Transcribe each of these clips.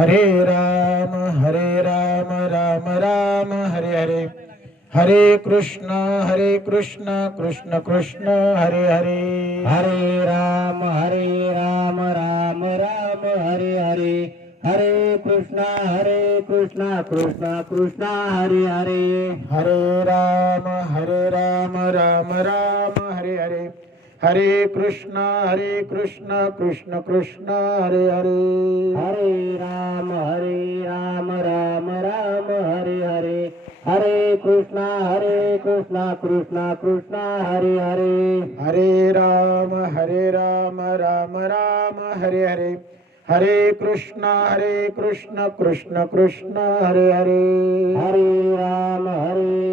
हरे राम राम राम हरे हरे, हरे कृष्ण कृष्ण कृष्ण हरे हरे, हरे राम राम राम हरे हरे, हरे कृष्णा कृष्णा कृष्ण हरे हरे, हरे राम राम राम हरे हरे, हरे कृष्ण कृष्ण कृष्ण हरे हरे, हरे राम राम हरे हरे, हरे कृष्णा कृष्णा कृष्ण हरे हरे, हरे राम राम राम हरे हरे, हरे कृष्ण कृष्ण कृष्ण हरे हरे, हरे राम राम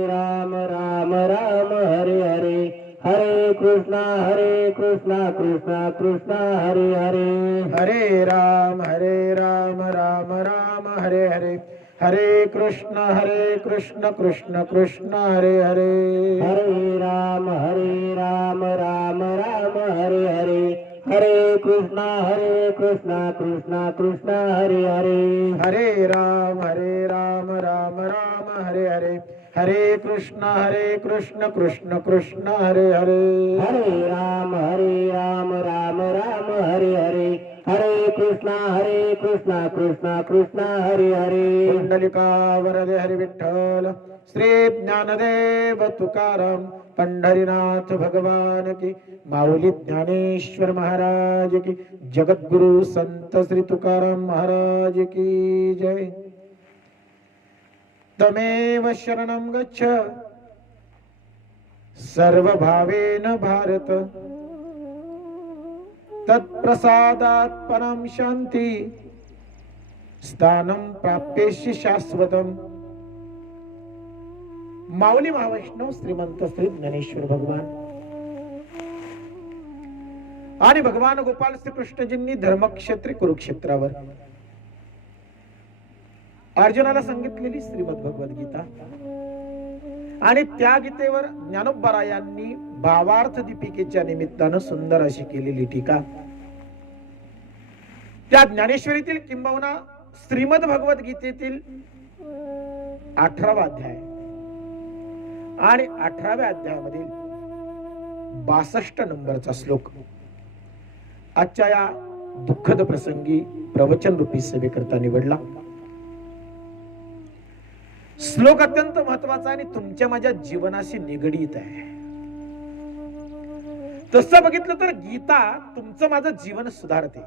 हरे हरे, हरे कृष्णा कृष्णा कृष्ण हरे हरे, हरे राम राम राम हरे हरे, हरे कृष्ण कृष्ण कृष्ण हरे हरे, हरे राम राम हरे हरे, हरे कृष्णा कृष्णा कृष्ण हरे हरे, हरे राम राम राम हरे हरे, हरे कृष्ण कृष्ण कृष्ण हरे हरे, हरे राम राम हरे हरे, हरे कृष्णा कृष्णा कृष्ण हरे हरे, पुंडलिका वरदे हरि विठ्ठल, श्री ज्ञानदेव तुकाराम पंढरीनाथ भगवान की, माऊली ज्ञानेश्वर महाराज की, जगद्गुरु संत श्री तुकाराम महाराज की जय. तमेव शरणं गच्छ सर्वभावेन भारत, तत्प्रसादात् परं शांती स्थानं प्राप्येष्य शाश्वतम. माऊली महावैष्णव श्रीमंत श्री ज्ञानेश्वर भगवान आणि भगवान गोपाल श्री कृष्णजींनी धर्मक्षेत्री कुरुक्षेत्रावर अर्जुनाला सांगितलेली श्रीमद भगवद गीता आणि त्या गीतेवर ज्ञानोबरायांनी भावार्थ दीपिकेच्या निमित्तानं सुंदर अशी केलेली टीका. त्या ज्ञानेश्वरीतील किंबहुना श्रीमद भगवद गीतेतील 18वा अध्याय आणि 18व्या अध्यायामधील 62 नंबरचा श्लोक आजच्या या दुःखद प्रसंगी प्रवचन रूपी सेवेकरता निवडला. श्लोक अत्यंत महत्वाचा आणि तुमच्या माझ्या जीवनाशी निगडीत आहे. तसं बघितलं तर गीता तुमचं माझं जीवन सुधारते.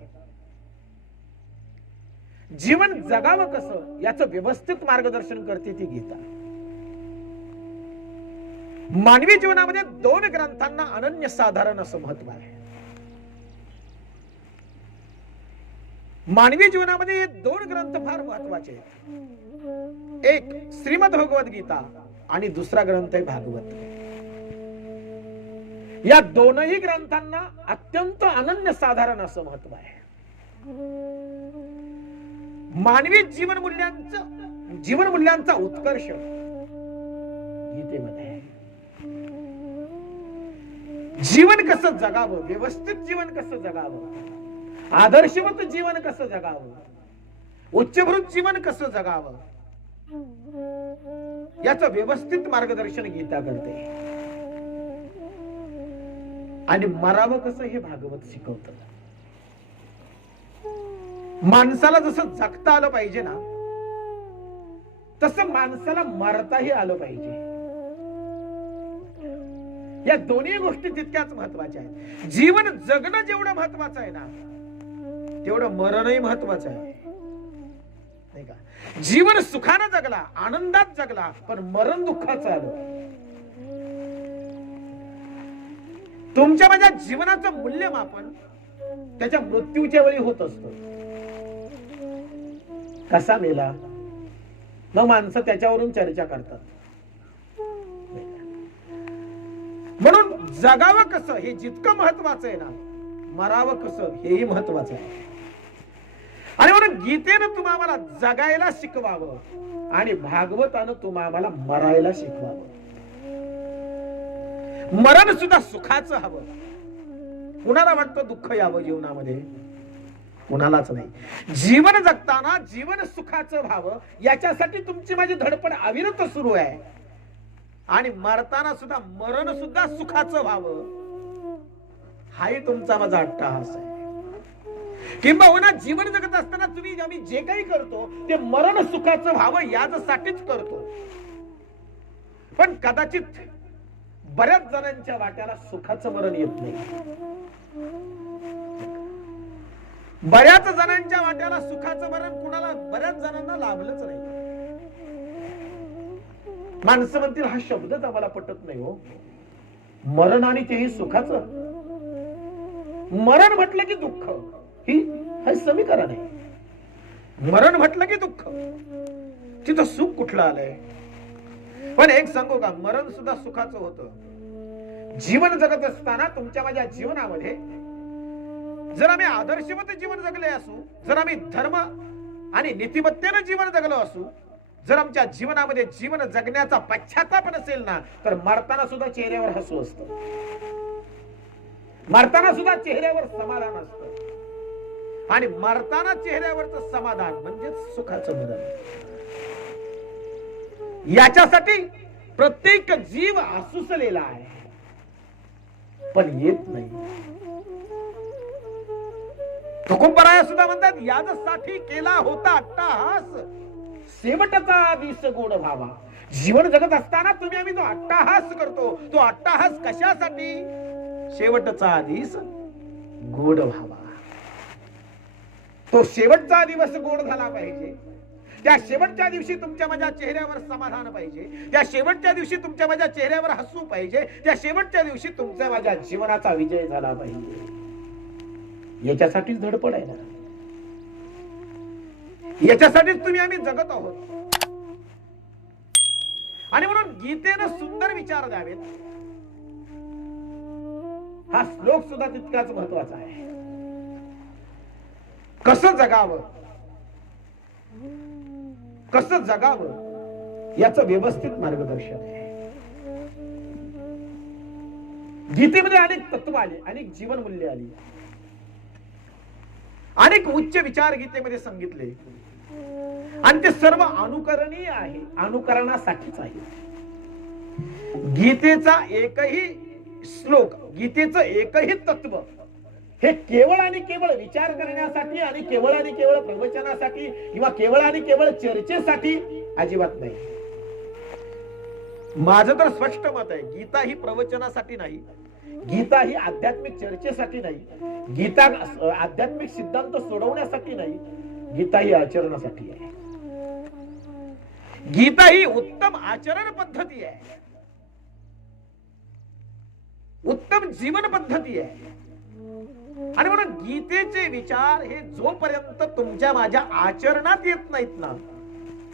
जीवन जगावं कसं याचं व्यवस्थित मार्गदर्शन करते ती गीता. मानवी जीवनामध्ये 2 ग्रंथांना अनन्यसाधारण असं महत्व आहे. मानवी जीवनामध्ये हे 2 ग्रंथ फार महत्वाचे आहेत. एक श्रीमद भगवद गीता आणि दुसरा ग्रंथ आहे भागवत. या दोनही ग्रंथांना अत्यंत अनन्यसाधारण असं महत्व आहे. मानवी जीवनमूल्यांचा उत्कर्ष गीतेमध्ये आहे. जीवन कसं जगावं, व्यवस्थित जीवन कसं जगावं, आदर्शवत जीवन कसं जगावं, उच्चभृत जीवन कसं जगावं याचं व्यवस्थित मार्गदर्शन गीता करते. आणि मरावं कसं हे भागवत शिकवतं. माणसाला जसं जगता आलं पाहिजे ना तसं माणसाला मरताही आलं पाहिजे. या दोन्ही गोष्टी तितक्याच महत्वाच्या आहेत. जीवन जगणं जेवढं महत्वाचं आहे ना तेवढं मरणही महत्वाचं आहे, नाही का? जीवन सुखानं जगला, आनंदात जगला, पण मरण दुःखाचं आलं. तुमच्या माझ्या जीवनाचं मूल्यमापन त्याच्या मृत्यूच्या वेळी होत असतं. कसा मेला मग माणसं त्याच्यावरून चर्चा करतात. म्हणून जगावं कसं हे जितकं महत्वाचं आहे ना, मरावं कसं हेही महत्वाचं आहे. आणि म्हणून गीतेनं तुम्हाला जगायला शिकवावं आणि भागवतानं तुम्हाला मरायला शिकवावं. मरण सुद्धा सुखाचं हवं. कुणाला वाटतं दुःख यावं जीवनामध्ये? कुणालाच नाही. जीवन जगताना जीवन सुखाचं व्हावं याच्यासाठी तुमची माझी धडपड अविरत सुरू आहे. आणि मरताना सुद्धा मरण सुद्धा सुखाचं व्हावं हाही तुमचा माझा अट्टहास आहे. किंबहुना जीवन जगत असताना तुम्ही आम्ही जे काही करतो ते मरण सुखाचं व्हावं यासाठीच करतो. पण कदाचित बऱ्याच जणांच्या वाट्याला सुखाचं मरण येत नाही. बऱ्याच जणांच्या वाट्याला सुखाचं मरण कुणाला बऱ्याच जणांना लाभलंच नाही. माणसं म्हणतील हा शब्दच आम्हाला पटत नाही हो. मरण आणि तेही सुखाचं. मरण म्हटलं की दुःख ही समीकरण आहे. मरण म्हटलं की दुःख, तिथं सुख कुठलं आलंय. पण एक सांगू का, मरण सुद्धा सुखाचं होतं. जीवन जगत असताना तुमच्या माझ्या जीवनामध्ये जर आम्ही आदर्शवत जीवन जगले असू, जर आम्ही धर्म आणि नीतिमत्तेनं जीवन जगलो असू, जर आमच्या जीवनामध्ये जीवन जगण्याचा पश्चाताप नसेल ना, तर मरताना सुद्धा चेहऱ्यावर हसू असतं. मरताना सुद्धा चेहऱ्यावर समाधान असतं. आणि मरताना चेहऱ्यावरचं समाधान म्हणजे सुखाचं मरण. याच्यासाठी प्रत्येक जीव आसुसलेला आहे, पण येत नाही. तुकोबराया सुद्धा म्हणतात, यासाठी केला होता अट्टाहास, शेवटचा दिस गोड व्हावा. जीवन जगत असताना तुम्ही आम्ही तो अट्टाहास करतो. तो अट्टाहास कशासाठी? शेवटचा दिस गोड व्हावा. तो शेवटचा दिवस गोड झाला पाहिजे. त्या शेवटच्या दिवशी तुमच्या माझ्या चेहऱ्यावर समाधान पाहिजे. त्या शेवटच्या दिवशी तुमच्या माझ्या चेहऱ्यावर हसू पाहिजे. त्या शेवटच्या दिवशी तुमच्या माझ्या जीवनाचा विजय झाला पाहिजे. याच्यासाठीच धडपड आहे ना. याच्यासाठीच तुम्ही आम्ही जगत आहोत. आणि म्हणून गीतेनं सुंदर विचार द्यावेत. हा श्लोक सुद्धा तितकाच महत्वाचा आहे. कसं जगावं, कसं जगावं याचं व्यवस्थित मार्गदर्शन आहे. गीतेमध्ये अनेक तत्व आली, अनेक जीवन मूल्य आली, अनेक उच्च विचार गीतेमध्ये सांगितले. आणि ते सर्व अनुकरणीय आहे, अनुकरणासाठीच आहे. गीतेचा एकही श्लोक, गीतेचं एकही तत्व हे केवळ आणि केवळ विचार करण्यासाठी आणि केवळ आणि केवळ प्रवचनासाठी किंवा केवळ आणि केवळ चर्चेसाठी अजिबात नाही. माझं तर स्पष्ट मत आहे, गीता ही प्रवचनासाठी नाही, गीता ही आध्यात्मिक चर्चेसाठी नाही, गीता आध्यात्मिक सिद्धांत सोडवण्यासाठी नाही, गीता ही आचरणासाठी आहे. गीता ही उत्तम आचरण पद्धती आहे, उत्तम जीवन पद्धती आहे. आणि म्हणून गीतेचे विचार हे जोपर्यंत तुमच्या माझ्या आचरणात येत नाहीत ना,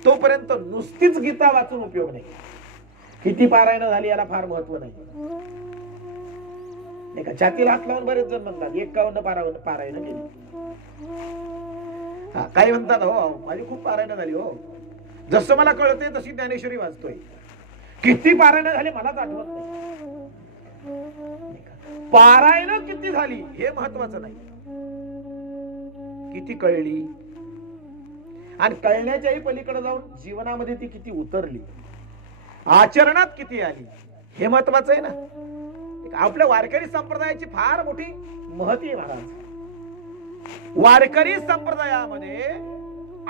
तोपर्यंत नुसतीच गीता वाचून उपयोग नाही. किती पारायण झाली याला फार महत्व नाही. छातीला हात लावून बरेच जण म्हणतात 51 पारायण केली. काही म्हणतात हो माझी खूप पारायण झाली हो. जसं मला कळते तशी ज्ञानेश्वरी वाचतोय. किती पारायण झाली मलाच आठवत नाही. पारायण किती झाली हे महत्वाचं नाही, किती कळली आणि कळण्याच्याही पलीकडे जाऊन जीवनामध्ये ती किती उतरली, आचरणात किती आली हे महत्वाचं आहे ना. आपल्या वारकरी संप्रदायाची फार मोठी महती आहे महाराज. वारकरी संप्रदायामध्ये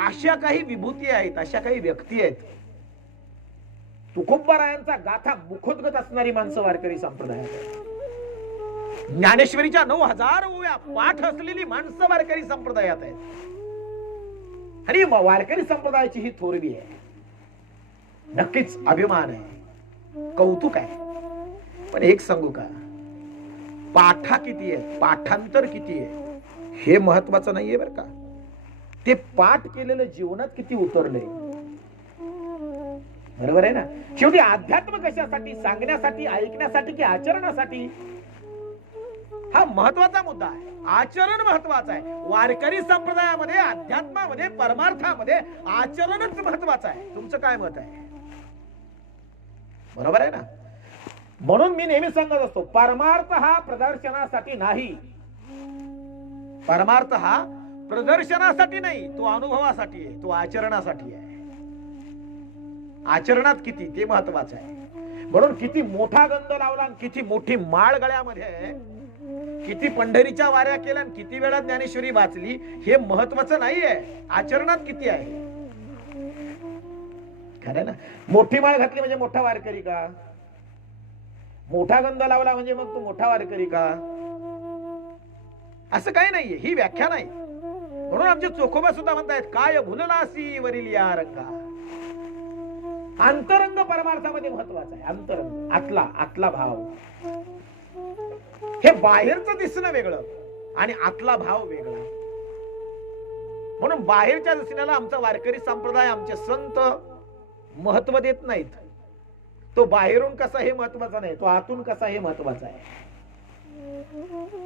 अशा काही विभूती आहेत, अशा काही व्यक्ती आहेत. तुकोबारायांचा गाथा मुखोद्गत असणारी माणसं वारकरी संप्रदायात आहेत. ज्ञानेश्वरीच्या 9000 ओव्या पाठ असलेली माणसं वारकरी संप्रदायात आहेत. आणि वारकरी संप्रदायाची ही थोरवी आहे. नक्कीच अभिमान आहे, कौतुक आहे. पण एक सांगू का, पाठा किती आहे, पाठांतर किती आहे हे महत्वाचं नाहीये बरं का. ते पाठ केलेलं जीवनात किती उतरलंय, बरोबर आहे ना. शेवटी अध्यात्म कशासाठी, सांगण्यासाठी, ऐकण्यासाठी की आचरणासाठी, हा महत्वाचा मुद्दा आहे. आचरण महत्वाचं आहे. वारकरी संप्रदायामध्ये, अध्यात्मामध्ये, परमार्थामध्ये आचरणच महत्वाचं आहे. तुमचं काय मत आहे? बरोबर आहे ना. म्हणून मी नेहमी सांगत असतो, परमार्थ हा प्रदर्शनासाठी नाही, परमार्थ हा प्रदर्शनासाठी नाही, तो अनुभवासाठी आहे, तो आचरणासाठी आहे. आचरणात किती ते महत्वाचं आहे. म्हणून किती मोठा गंध लावला आणि किती मोठी माळ गळ्यामध्ये आहे, किती पंढरीच्या वाऱ्या केल्या आणि किती वेळा ज्ञानेश्वरी वाचली, हे महत्वाचं नाहीये, आचरणात किती आहे. खरं ना. मोठी माळ घातली म्हणजे मोठा वारकरी का? मोठा गंध लावला म्हणजे मग तू मोठा वारकरी का? असं काही नाहीये, ही व्याख्या नाही. म्हणून आमचे चोखोबा सुद्धा म्हणतायत, काय भुलनासी वरील या रंगा. अंतरंग परमार्थामध्ये महत्वाचा आहे. अंतरंग, आतला भाव. हे बाहेरचं दिसणं वेगळं आणि आतला भाव वेगळा. म्हणून बाहेरच्या दिसण्याला आमचा वारकरी संप्रदाय, आमचे संत महत्व देत नाहीत. तो बाहेरून कसा हे महत्वाचा नाही, तो आतून कसा हे महत्वाचा आहे.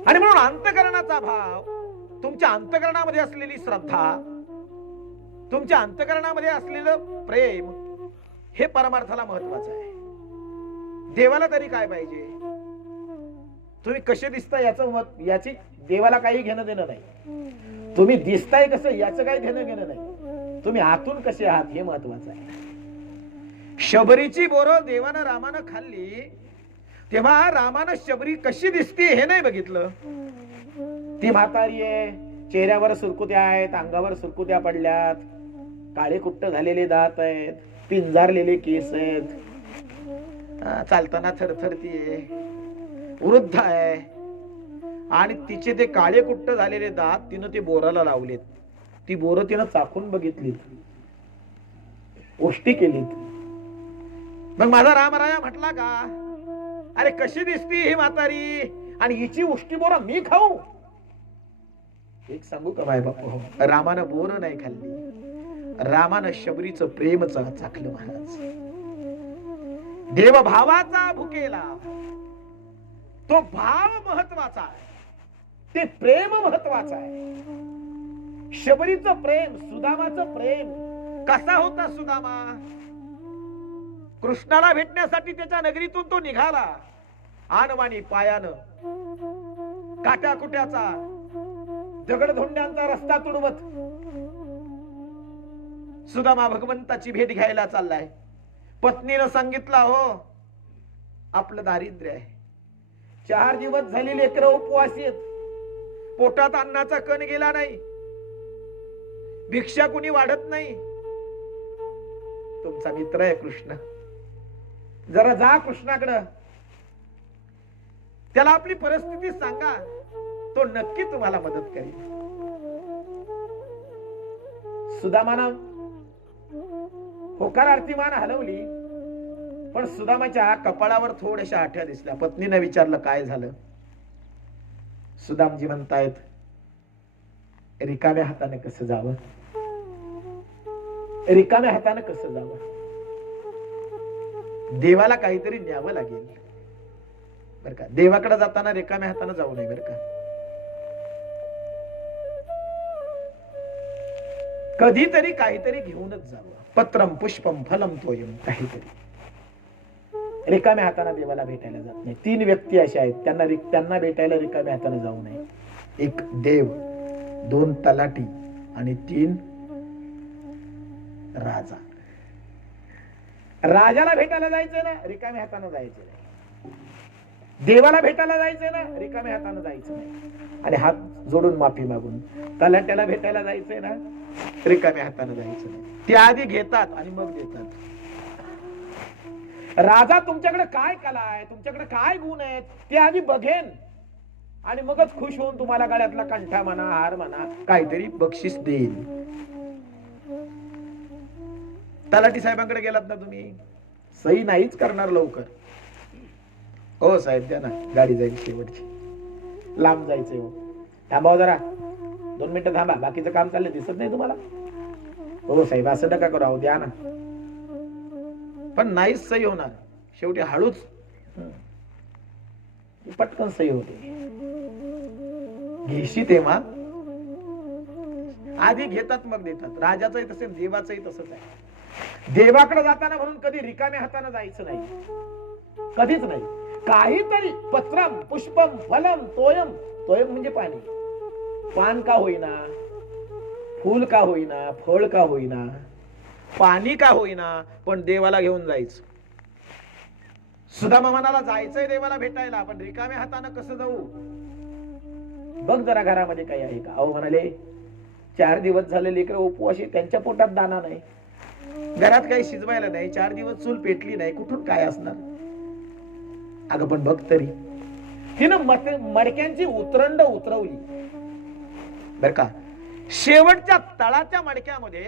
आणि म्हणून अंतकरणाचा भाव, तुमच्या अंतकरणामध्ये असलेली श्रद्धा, तुमच्या अंतकरणामध्ये असलेलं प्रेम, हे परमार्थाला महत्वाचं आहे. देवाला तरी काय पाहिजे? तुम्ही कसे दिसता याची देवाला काही घेणं देणं नाही. तुम्ही दिसताय कसं याचं काही घेणं घेणं नाही. तुम्ही आतून कसे आहात हे महत्वाचं आहे. शबरीची बोरं देवानं रामानं खाल्ली तेव्हा रामानं शबरी कशी दिसते हे नाही बघितलं. ती म्हातारी आहे, चेहऱ्यावर सुरकुत्या आहेत, अंगावर सुरकुत्या पडल्यात, काळे कुट्ट झालेले दात आहेत, पिंजारलेले केस आहेत, चालताना थरथरतीये, वृद्ध आहे, आणि तिचे ते काळे कुट्ट झालेले दात तिनं ते बोराला लावलेत. ती बोरं तिनं चाखून बघितलीत, उष्टी केलीत. मग माझा रामराया म्हटला का, अरे कशी दिसती ही म्हातारी आणि हिची उष्टी बोरं मी खाऊ? एक सांगू का बाय बापू, रामानं बोरं नाही खाल्ली, रामानं शबरीचं प्रेम चाखलं. महाराज, देव भावाचा भुकेला, तो भाव महत्वाचा आहे, ते प्रेम महत्वाचं आहे. शबरीचं प्रेम, सुदामाचं प्रेम कसा होता? सुदामा कृष्णाला भेटण्यासाठी त्याच्या नगरीतून तो निघाला, आणवाणी पायानं, काट्याकुट्याचा, दगडधोंड्यांचा रस्ता तुडवत सुदामा भगवंताची भेट घ्यायला चाललाय. पत्नीनं सांगितलं, हो आपलं दारिद्र्य आहे, 4 दिवस झाली लेकरं उपवासी आहेत, पोटात अन्नाचा कण गेला नाही, भिक्षा कुणी वाढत नाही. तुमचा मित्र आहे कृष्ण, जरा जा कृष्णाकडं, त्याला आपली परिस्थिती सांगा, तो नक्की तुम्हाला मदत करेल. सुदामानं होकारार्थी मान हलवली, पण सुदामाच्या कपाळावर थोड्याशा आठ्या दिसल्या. पत्नीने विचारलं, काय झालं? सुदामजी म्हणतायत, रिकाम्या हाताने कसं जावं, रिकाम्या हाताने कसं जावं, देवाला काहीतरी न्यावं लागेल बर का. देवाकडे जाताना रिकाम्या हाताने जाऊ नये बर का. कधीतरी काहीतरी घेऊनच जावं. पत्रम पुष्पम फलम तोयम, काहीतरी. रिकाम्या हाताने देवाला भेटायला जात नाही. 3 व्यक्ती अशा आहेत, त्यांना भेटायला रिकाम्या हाताने जाऊ नये. 1 देव, 2 तलाठी आणि 3 राजा. राजाला भेटायला जायचंय ना, रिकाम्या हाताने जायचं नाही. देवाला भेटायला जायचंय ना, रिकाम्या हाताने जायचं नाही. आणि हात जोडून माफी मागून. तलाट्याला भेटायला जायचंय ना, रिकाम्या हाताने जायचं नाही. ते आधी घेतात आणि मग देतात. राजा तुमच्याकडे काय कला आहे, तुमच्याकडे काय गुण आहेत ते आधी बघेन आणि मगच खुश होऊन तुम्हाला गळ्यातला कंठा म्हणा, हार म्हणा, काहीतरी बक्षीस देईल. तलाठी साहेबांकडे गेलात ना तुम्ही, सही नाहीच करणार लवकर. हो साहेब द्या ना, गाडी जाईल शेवटची, लांब जायचंय. हो थांबा जरा, 2 मिनिटं थांबा, बाकीचं काम चाललंय, दिसत नाही तुम्हाला? हो साहेब असं नका करू, द्या ना. पण नाहीच सही होणार. शेवटी हळूच पटकन सही होते. घेशी तेव्हा आधी घेतात मग देतात. राजाचंही तसंच, देवाचंही तसंच आहे. देवाकडे जाताना म्हणून कधी रिकाम्या हाताने जायचं नाही, कधीच नाही. काहीतरी पत्रम पुष्पम फलम तोयम. तोयम म्हणजे पाणी, पान का होईना, फूल का होईना, फळ का होईना, पाणी का होईना, पण देवाला घेऊन जायचं. सुदामा म्हणाला जायचंय देवाला भेटायला, पण रिकाम्या हातानं कसं जाऊ? बघ जरा घरामध्ये काही आहे का? अहो म्हणाले 4 दिवस झाले लेकर उपवाशी, त्यांच्या पोटात दाना नाही, घरात काही शिजवायला नाही, 4 दिवस चूल पेटली नाही, कुठून काय असणार? अगं पण बघ तरी, तिनं मडक्यांची उतरंड उतरवली बर का. शेवटच्या तळाच्या मडक्यामध्ये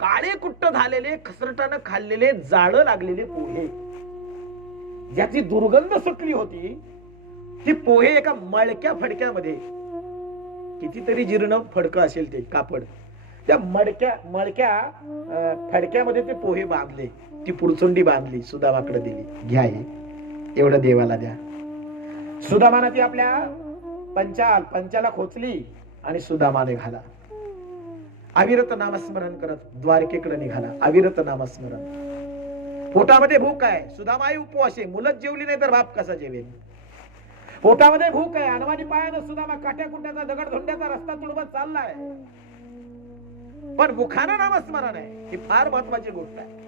काळे कुट्ट झालेले, खसरटानं खाल्लेले, जाळं लागलेले पोहे, ज्याची दुर्गंध सुटली होती, ती पोहे एका मळक्या फडक्यामध्ये, कितीतरी जीर्ण फडकं असेल ते कापड, त्या मळक्या फडक्यामध्ये ते पोहे बांधले, ती पुरचुंडी बांधली, सुदामाकडे दिली, घ्या एवढं देवाला द्या. सुदामाने ती आपल्या पंचाला खोचली आणि सुदामा निघाला. अविरत नामस्मरण करत द्वारकेकडे निघाला. अविरत नामस्मरण. पोटामध्ये भूक आहे, सुदामाही उपवासी, मुलंच जेवली नाही तर बाप कसा जेवेल? पोटामध्ये भूक आहे, अनवाणी पायानं सुदामा काट्या कुट्याचा दगड धोंड्याचा रस्ता तुडवत चाललाय, पण मुखानं नामस्मरण आहे. ही फार महत्वाची गोष्ट आहे.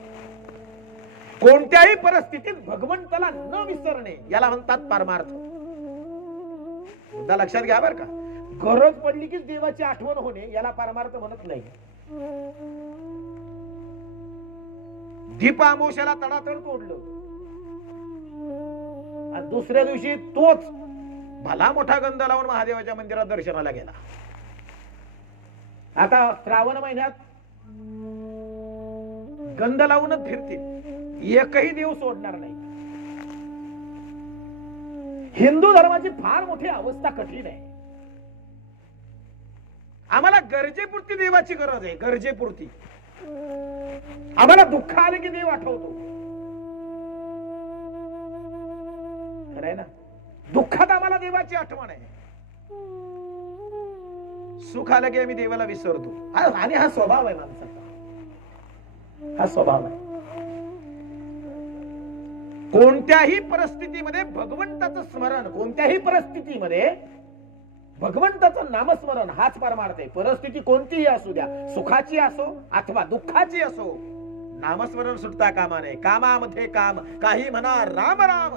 कोणत्याही परिस्थितीत भगवंताला न विसरणे याला म्हणतात परमार्थ. मुद्दा लक्षात घ्या बर का. गरज पडली की देवाची आठवण होणे याला परमार्थ म्हणत नाही. दीप आमोशाला तडातड तोडलं आणि दुसऱ्या दिवशी तोच भला मोठा गंध लावून महादेवाच्या मंदिरात दर्शनाला गेला. आता श्रावण महिन्यात गंध लावूनच फिरतील, एकही देव सोडणार नाही. हिंदू धर्माची फार मोठी अवस्था कठीण आहे. आम्हाला गरजेपुरती देवाची गरज आहे, गरजेपुरती. आम्हाला दुःख आले की देव आठवतो, खरं आहे ना. दुःखात आम्हाला देवाची आठवण आहे, सुख आलं की आम्ही देवाला विसरतो. आणि हा स्वभाव आहे माणसाचा, हा स्वभाव आहे. कोणत्याही परिस्थितीमध्ये भगवंताचं स्मरण, कोणत्याही परिस्थितीमध्ये भगवंताचं नामस्मरण हाच परमार्थ आहे. परिस्थिती कोणतीही असू द्या, सुखाची असो अथवा दुःखाची असो, नामस्मरण सुटता कामा नये. कामामध्ये काम, काही म्हणा राम राम,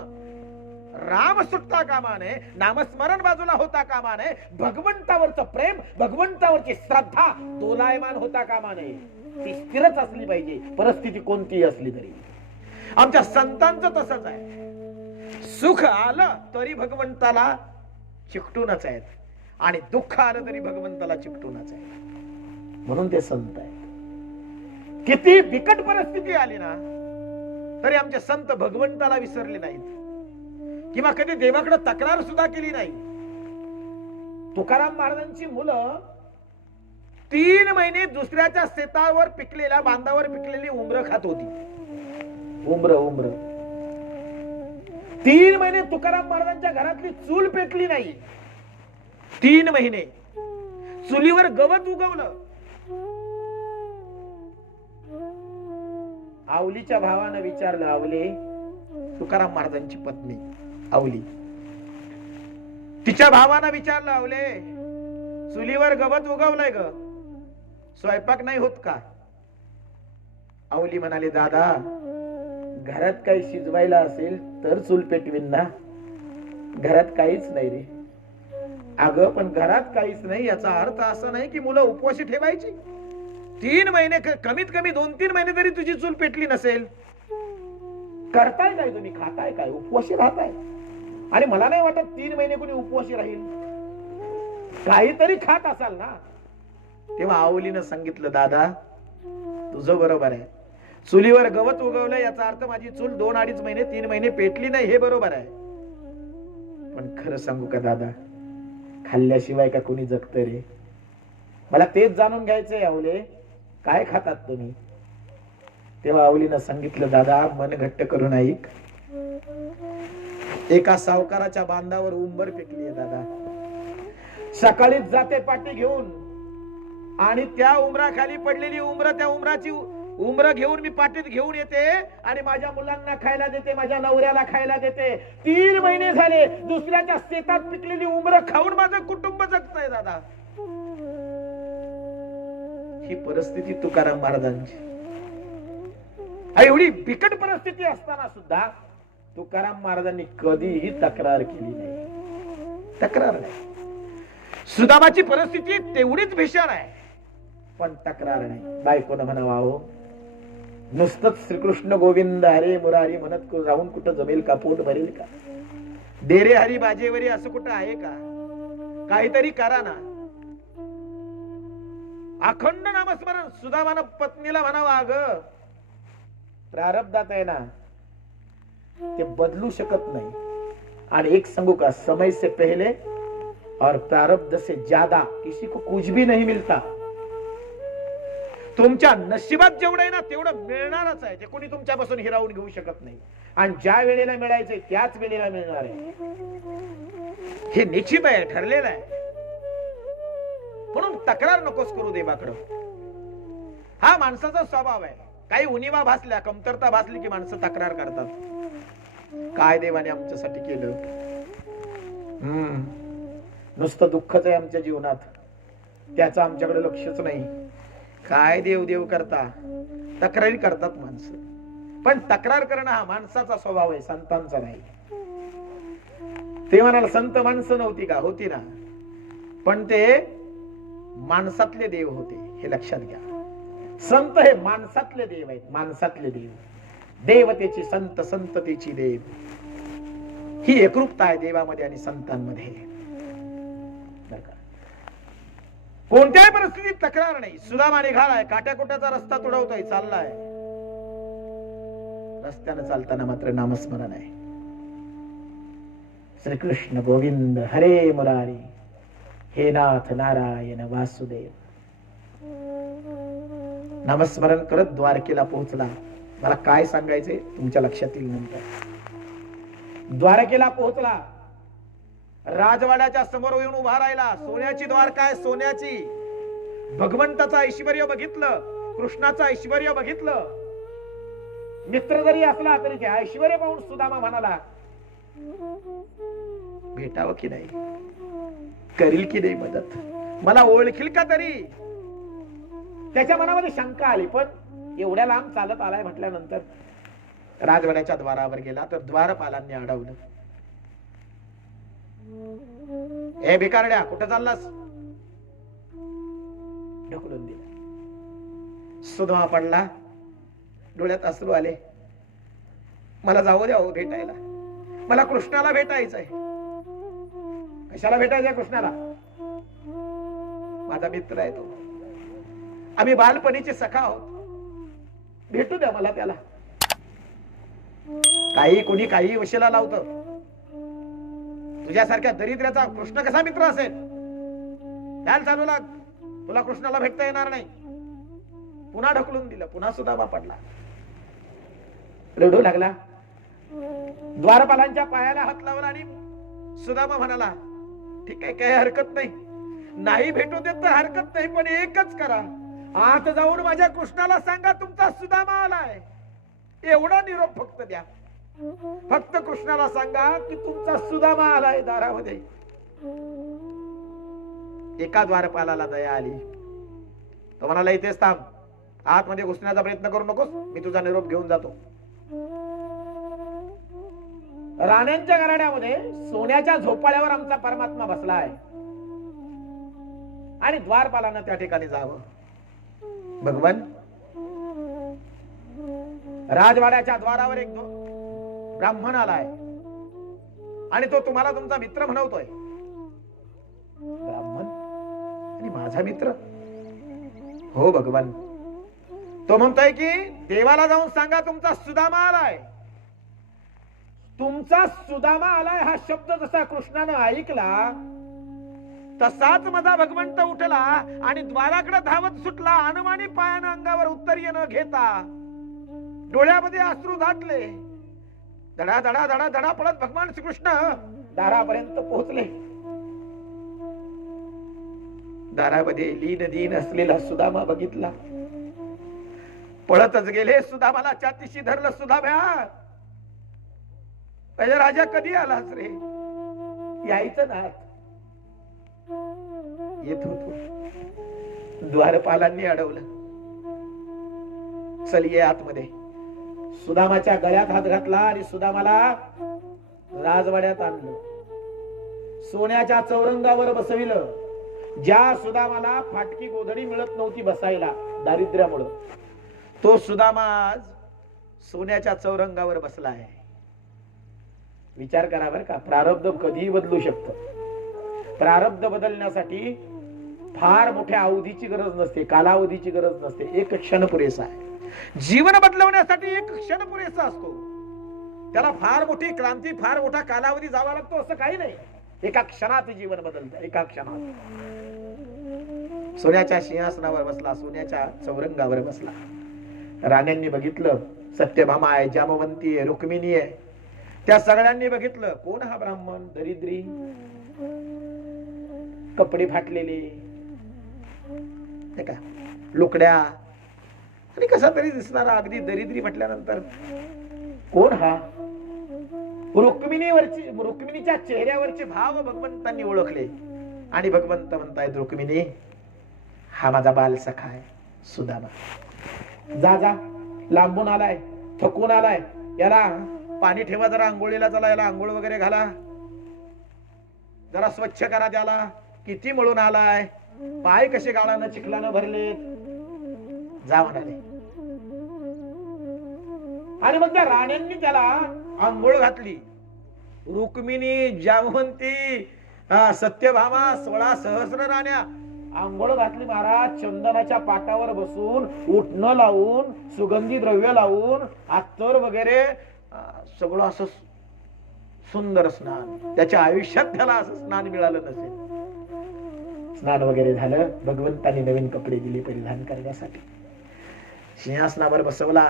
राम सुटता कामा नये, नामस्मरण बाजूला होता कामा नये. भगवंतावरचं प्रेम, भगवंतावरची श्रद्धा दोलायमान होता कामा नये. ती स्थिरच असली पाहिजे, परिस्थिती कोणतीही असली तरी. आमच्या संतांचं तसंच आहे. सुख आलं तरी भगवंताला चिकटूनच आहेत आणि दुःख आलं तरी भगवंताला चिकटूनच आहे. म्हणून ते संत आहेत. किती बिकट परिस्थिती आली ना तरी आमचे संत भगवंताला विसरले नाहीत किंवा कधी देवाकडे तक्रार सुद्धा केली नाही. तुकाराम महाराजांची मुलं 3 महिने दुसऱ्याच्या शेतावर पिकलेल्या, बांधावर पिकलेली उमरं खात होती. उमर 3 महिने तुकाराम महाराजांच्या घरातली चूल पेटली नाही. 3 महिने चुलीवर गवत उगवलं. आवलीच्या भावानं विचारलं, आवले, तुकाराम महाराजांची पत्नी आवली, तिच्या भावानं विचारलं, आवले, चुलीवर गवत उगवलंय ग, स्वयंपाक नाही होत का? आवली म्हणाले, दादा, घरात काही शिजवायला असेल तर चूल पेटवीन ना, घरात काहीच नाही रे. अगं पण घरात काहीच नाही याचा अर्थ असा नाही की मुलं उपवाशी ठेवायची. 3 महिने, कमीत कमी 2-3 महिने तरी तुझी चूल पेटली नसेल. करताय काय तुम्ही? खाताय काय? उपवाशी राहताय. आणि मला नाही वाटत 3 महिने कोणी उपवाशी राहील. काहीतरी खात असाल ना. तेव्हा आवलीनं सांगितलं, दादा तुझं बरोबर आहे, चुलीवर गवत उगवलं याचा अर्थ माझी चूल 2-2.5 महिने 3 महिने पेटली नाही, हे बरोबर आहे. पण खरं सांगू का दादा, खाल्ल्याशिवाय का कोणी जगत रे? मला तेच जाणून घ्यायचंय आवले, काय खातात तुम्ही? तेव्हा आवलीनं सांगितलं, दादा मन घट्ट करून ऐक. एका सावकाराच्या बांधावर उंबर पेटली आहे दादा. सकाळीच जाते पाठी घेऊन आणि त्या उमराखाली पडलेली त्या उमराची उमर घेऊन मी पाठीत घेऊन येते आणि माझ्या मुलांना खायला देते, माझ्या नवऱ्याला खायला देते. 3 महिने झाले दुसऱ्याच्या शेतात पिकलेली उमर खाऊन माझं कुटुंब जगतंय दादा. ही परिस्थिती तुकाराम महाराजांची. एवढी बिकट परिस्थिती असताना सुद्धा तुकाराम महाराजांनी कधीही तक्रार केली नाही. तक्रार नाही. सुदामाची परिस्थिती तेवढीच भीषण आहे, पण तक्रार नाही. बायकोनं म्हणावा, हो नुसतंच श्रीकृष्ण गोविंद हरे मुरारी म्हणत राहून कुठं जमेल का? पोट भरेल का? डेरे हरी बाजेवरी असं कुठं आहे का? काहीतरी करा ना. अखंड नामस्मरण. सुदामानं पत्नीला म्हणावं, अगं प्रारब्धात आहे ना, ते बदलू शकत नाही. आणि एक सांगू का, समय से पहले और प्रारब्ध से ज्यादा किसी को कुछ भी नहीं मिलता. तुमच्या नशिबात जेवढं आहे ना तेवढं मिळणारच आहे. ते कोणी तुमच्यापासून हिरावून घेऊ शकत नाही. आणि ज्या वेळेला मिळायचंय त्याच वेळेला मिळणार आहे. हे निश्चित आहे, ठरलेलं आहे. म्हणून तक्रार नकोस करू देवाकडं. हा माणसाचा स्वभाव आहे. काही उणिवा भासल्या, कमतरता भासली की माणसं तक्रार करतात. काय देवाने आमच्यासाठी केलं? नुसतं दुःखच आहे आमच्या जीवनात, त्याचं आमच्याकडे लक्षच नाही. काय देव देव करता? तक्रारी करतात माणसं. पण तक्रार करणं हा माणसाचा स्वभाव आहे, संतांचा नाही. ते म्हणाल संत माणसं नव्हती का? होती ना, पण ते माणसातले देव होते, हे लक्षात घ्या. संत हे माणसातले देव आहेत, माणसातले देव. देवतेची संत, संततेची देव. ही एकरूपता आहे देवामध्ये आणि संतांमध्ये. कोणत्याही परिस्थितीत तक्रार नाही. सुदामा निघालाय, काट्याकुट्याचा रस्ता तुडवतोय, चाललाय. रस्त्यानं चालताना मात्र नामस्मरण आहे. श्रीकृष्ण गोविंद हरे मुरारी, हे नाथ नारायण वासुदेव. नामस्मरण करत द्वारकेला पोहोचला. मला काय सांगायचंय तुमच्या लक्षात येईल नंतर. द्वारकेला पोहोचला. राजवाड्याच्या समोर येऊन उभा राहिला. सोन्याची द्वारका आहे, सोन्याची. भगवंताचं ऐश्वर्य बघितलं, कृष्णाचं ऐश्वर्य बघितलं. मित्र जरी असला तरी ते ऐश्वर्य पाहून सुदामा म्हणाला, भेटावं की नाही, करील की नाही मदत, मला ओळखील का तरी. त्याच्या मनामध्ये शंका आली. पण एवढ्या लांब चालत आलाय म्हटल्यानंतर राजवाड्याच्या द्वारावर गेला तर द्वारपालांनी अडवलं. ए भिकारड्या, कुठं चाललास? ढकलून दिला. सुदामा पडला, डोळ्यात अश्रू आले. मला जाऊ द्या हो भेटायला, मला कृष्णाला भेटायचंय. कशाला भेटायचंय कृष्णाला? माझा मित्र आहे तो, आम्ही बालपणीचे सखा आहोत, भेटू द्या मला त्याला. काही कोणी काही वशिला लावतं. तुझ्यासारख्या दरिद्राचा कृष्ण कसा मित्र असेल? चाल चालू लाग, तुला कृष्णाला भेटता येणार नाही. पुन्हा ढकलून दिलं. पुन्हा सुदामा पडला, रडू लागला. द्वारपालांच्या पायाला हात लावला आणि सुदामा म्हणाला, ठीक आहे, काही हरकत नाही, नाही भेटू देत तर हरकत नाही, पण एकच करा, आत जाऊन माझ्या कृष्णाला सांगा तुमचा सुदामा आलाय. एवढा निरोप फक्त द्या. फक्त कृष्णाला सांगा की तुमचा सुदामा आलाय दारामध्ये. एका द्वारपालाला दया आली. तो म्हणाला, इथेच थांब, आतमध्ये घुसण्याचा प्रयत्न करू नकोस, मी तुझा निरोप घेऊन जातो. राण्यांच्या घराण्यामध्ये सोन्याच्या झोपाळ्यावर आमचा परमात्मा बसला आहे आणि द्वारपालानं त्या ठिकाणी जावं. भगवान, राजवाड्याच्या द्वारावर एक ब्राह्मण आलाय आणि तो तुम्हाला तुमचा मित्र म्हणवतोय. ब्राह्मण आणि माझा मित्र? हो भगवान. तो म्हणतोय की देवाला जाऊन सांगा तुमचा सुदामा आलाय. तुमचा सुदामा आलाय हा शब्द जसा कृष्णानं ऐकला तसाच माझा भगवंत उठला आणि द्वाराकडे धावत सुटला. अनुमानी पायानं अंगावर उत्तरीय न घेता डोळ्यामध्ये अश्रू दाटले. धडा धडा धडा धडा पडत भगवान श्रीकृष्ण दारापर्यंत पोहोचले. दारामध्ये लीन दीन असलेला सुदामा बघितला. पळतच गेले. सुदामाला छातीशी धरलं. सुदाम्या, अरे राजा कधी आलास रे? यायचं ना. येत होतो. द्वारपालांनी अडवलं. चल ये आतमध्ये. सुदामाच्या गळ्यात हात घातला आणि सुदामाला राजवाड्यात आणलं. सोन्याच्या चौरंगावर बसविलं. ज्या सुदामाला फाटकी गोधडी मिळत नव्हती बसायला दारिद्र्यामुळं, तो सुदामा आज सोन्याच्या चौरंगावर बसला आहे. विचार करा बरं का, प्रारब्ध कधीही बदलू शकतं. प्रारब्ध बदलण्यासाठी फार मोठ्या अवधीची गरज नसते, कालावधीची गरज नसते. एक क्षण पुरेसा आहे. जीवन बदलवण्यासाठी एक क्षण पुरेसा असतो. त्याला फार मोठी क्रांती, फार मोठा कालावधी जावा लागतो असं काही नाही. एका क्षणात जीवन बदलतं. एका क्षणात. सोन्याच्या सिंहासनावर बसला, सोन्याच्या चौरंगावर बसला. राण्यांनी बघितलं, सत्यभामा आहे, जामवंती आहे, रुक्मिणी आहे. त्या सगळ्यांनी बघितलं, कोण हा ब्राह्मण? दरिद्री, कपडे फाटलेले, का लुकड्या, आणि कसा तरी दिसणारा, अगदी दरिद्री म्हटल्यानंतर कोण हा? रुक्मिणीच्या चेहऱ्यावरचे भाव भगवंतांनी ओळखले. आणि भगवंत म्हणतायत, रुक्मिणी हा माझा बाल सखा आहे सुदामा. जा जा, लांबून आलाय, थकून आलाय, याला पाणी ठेवा, जरा आंघोळीला चला, याला आंघोळ वगैरे घाला, जरा स्वच्छ करा त्याला. किती मळून आलाय, पाय कसे गाळानं चिखलानं भरले. जा म्हणाले. आणि मग त्या राण्यांनी त्याला आंघोळ घातली. रुक्मिणी, जामवंती, सत्यभामा, 16 सहस्र राण्या आंघोळ घातली. महाराज चंदनाच्या पाटावर बसून, उठणं लावून, सुगंधी द्रव्य लावून, अत्तर वगैरे सगळं असं सुंदर स्नान. त्याच्या आयुष्यात त्याला असं स्नान मिळालं नसेल. स्नान वगैरे झालं. भगवंतांनी नवीन कपडे दिले परिधान करण्यासाठी. सिंहासनावर बसवला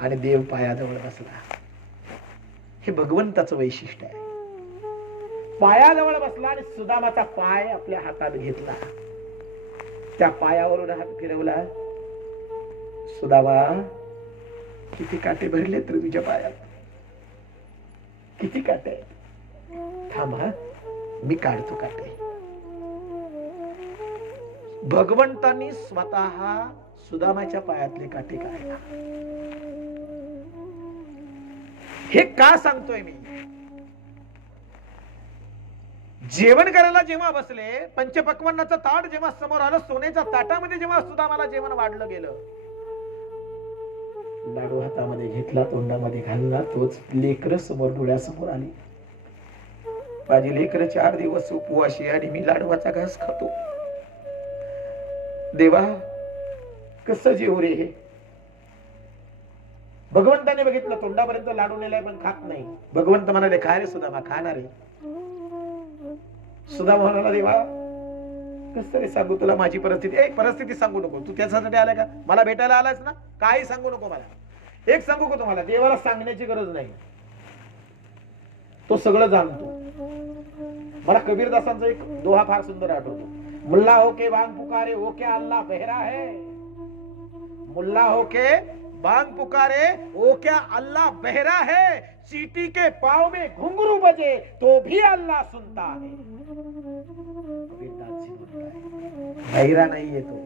आणि देव पायाजवळ बसला. हे भगवंताचं वैशिष्ट्य आहे. पायाजवळ बसला आणि सुदामाचा पाय आपल्या हातात घेतला. त्या पायावरून हात फिरवला. सुदामा, किती काटे भरले तर तुझ्या पायात, किती काटे आहेत? थांबा, मी काढतो काटे. भगवंतांनी स्वतः सुदामाच्या पायातले काटे काढला. हे का सांगतोय मी? जेवण करायला जेव्हा बसले, पंचपक्वान्नाचं ताट जेव्हा समोर आलं, सोन्याच्या ताटामध्ये जेव्हा सुदामाला जेवण वाढलं गेलं, लाडू हातामध्ये घेतला, तोंडामध्ये घालला. तोच लेकर समोर डोळ्यासमोर आली. माझी लेकर 4 दिवस उपवाशी आणि मी लाडवाचा घास खातो. देवा, कसं जेवू रे हे? भगवंताने बघितलं, तोंडापर्यंत लाडू नेलाय पण खात नाही. भगवंत म्हणाले, खा रे सुदामा, खाणार आहे. सुदामा म्हणाला, देवा कसं रे सांगू तुला माझी परिस्थिती? एक परिस्थिती सांगू नको. तू त्याच्यासाठी आलाय का? मला भेटायला आलायस ना? काही सांगू नको मला. एक सांगू का तुम्हाला? देवाला सांगण्याची गरज नाही, तो सगळं जाणतो. मला कबीरदासांचा एक दोहा फार सुंदर आठवतो. मुल्ला होके बांग पुकारे, वो क्या अल्लाह बहरा है? मुल्ला होके बांग पुकारे, वो क्या अल्लाह बहरा है? चींटी के पांव में घुंघरू बजे तो भी अल्लाह सुनता है. बहिरा नाहीये तो.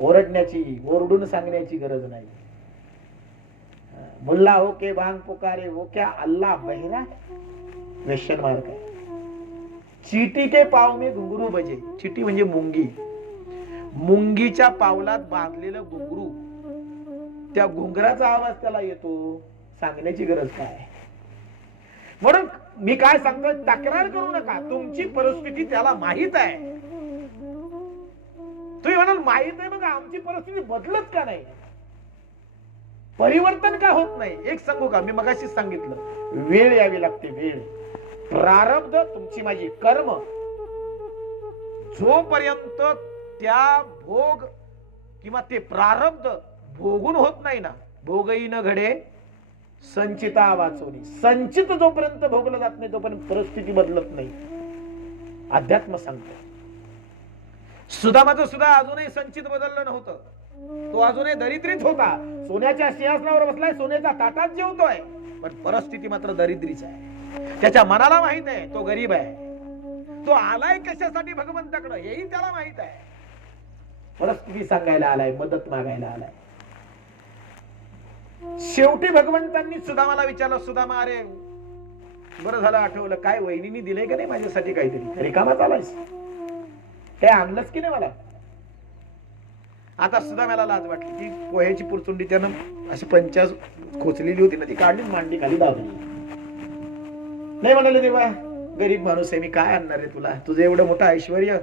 ओरडण्याची, ओरडून सांगण्याची गरज नाही. मुल्ला होके बांग पुकारे, वो क्या अल्लाह बहरा है? क्वेश्चन मार्क आहे. चींटी के पाव में घुंगरू बजे. चींटी म्हणजे मुंगी. मुंगीच्या पावलात बांधलेलं घुंगरू, त्या घुंगराचा आवाज त्याला येतो. सांगण्याची गरज काय? म्हणून मी काय सांगतोय, तक्रार करू नका. तुमची परिस्थिती त्याला माहित आहे. तुम्ही म्हणाल माहित आहे, मग आमची परिस्थिती बदलत का नाही? परिवर्तन का होत नाही? एक सांगू का, मी मगाशीच सांगितलं, वेळ यावी लागते. वेळ, प्रारब्ध, तुमची माझी कर्म, जोपर्यंत त्या भोग किंवा ते प्रारब्ध भोगून होत नाही ना, भोगही न घडे संचिता वाचवणी. संचित जोपर्यंत भोगलं जात नाही तोपर्यंत परिस्थिती बदलत नाही. अध्यात्म सांगतो. सुदामाचं सुद्धा अजूनही संचित बदललं नव्हतं. तो अजूनही दरिद्रीच होता. सोन्याच्या सिंहासनावर बसलाय, सोन्याच्या ताटात जेवतोय, पण परिस्थिती मात्र दरिद्रीच आहे. त्याच्या मनाला माहित आहे तो गरीब आहे. तो आलाय कशासाठी भगवंताकडे हेही त्याला माहित आहे. परिस्थिती सांगायला आलाय, मदत मागायला आलाय. शेवटी भगवंतांनी सुदामाला विचारलं, सुदामा अरे बरं झालं आठवलं, काय वहिनीने दिलंय का नाही माझ्यासाठी काहीतरी, रिकामाच आलायस, हे आणलंच की नाही मला. आता सुदामाला लाज वाटली, ती पोह्याची पुरचुंडी त्यानं अशी पंचास खोचलेली होती ना, ती काढली मांडी खाली दाबली. नाही म्हणाले देवा, गरीब माणूस आहे मी, काय आणणार रे तुला, तुझं एवढं मोठं ऐश्वर्य,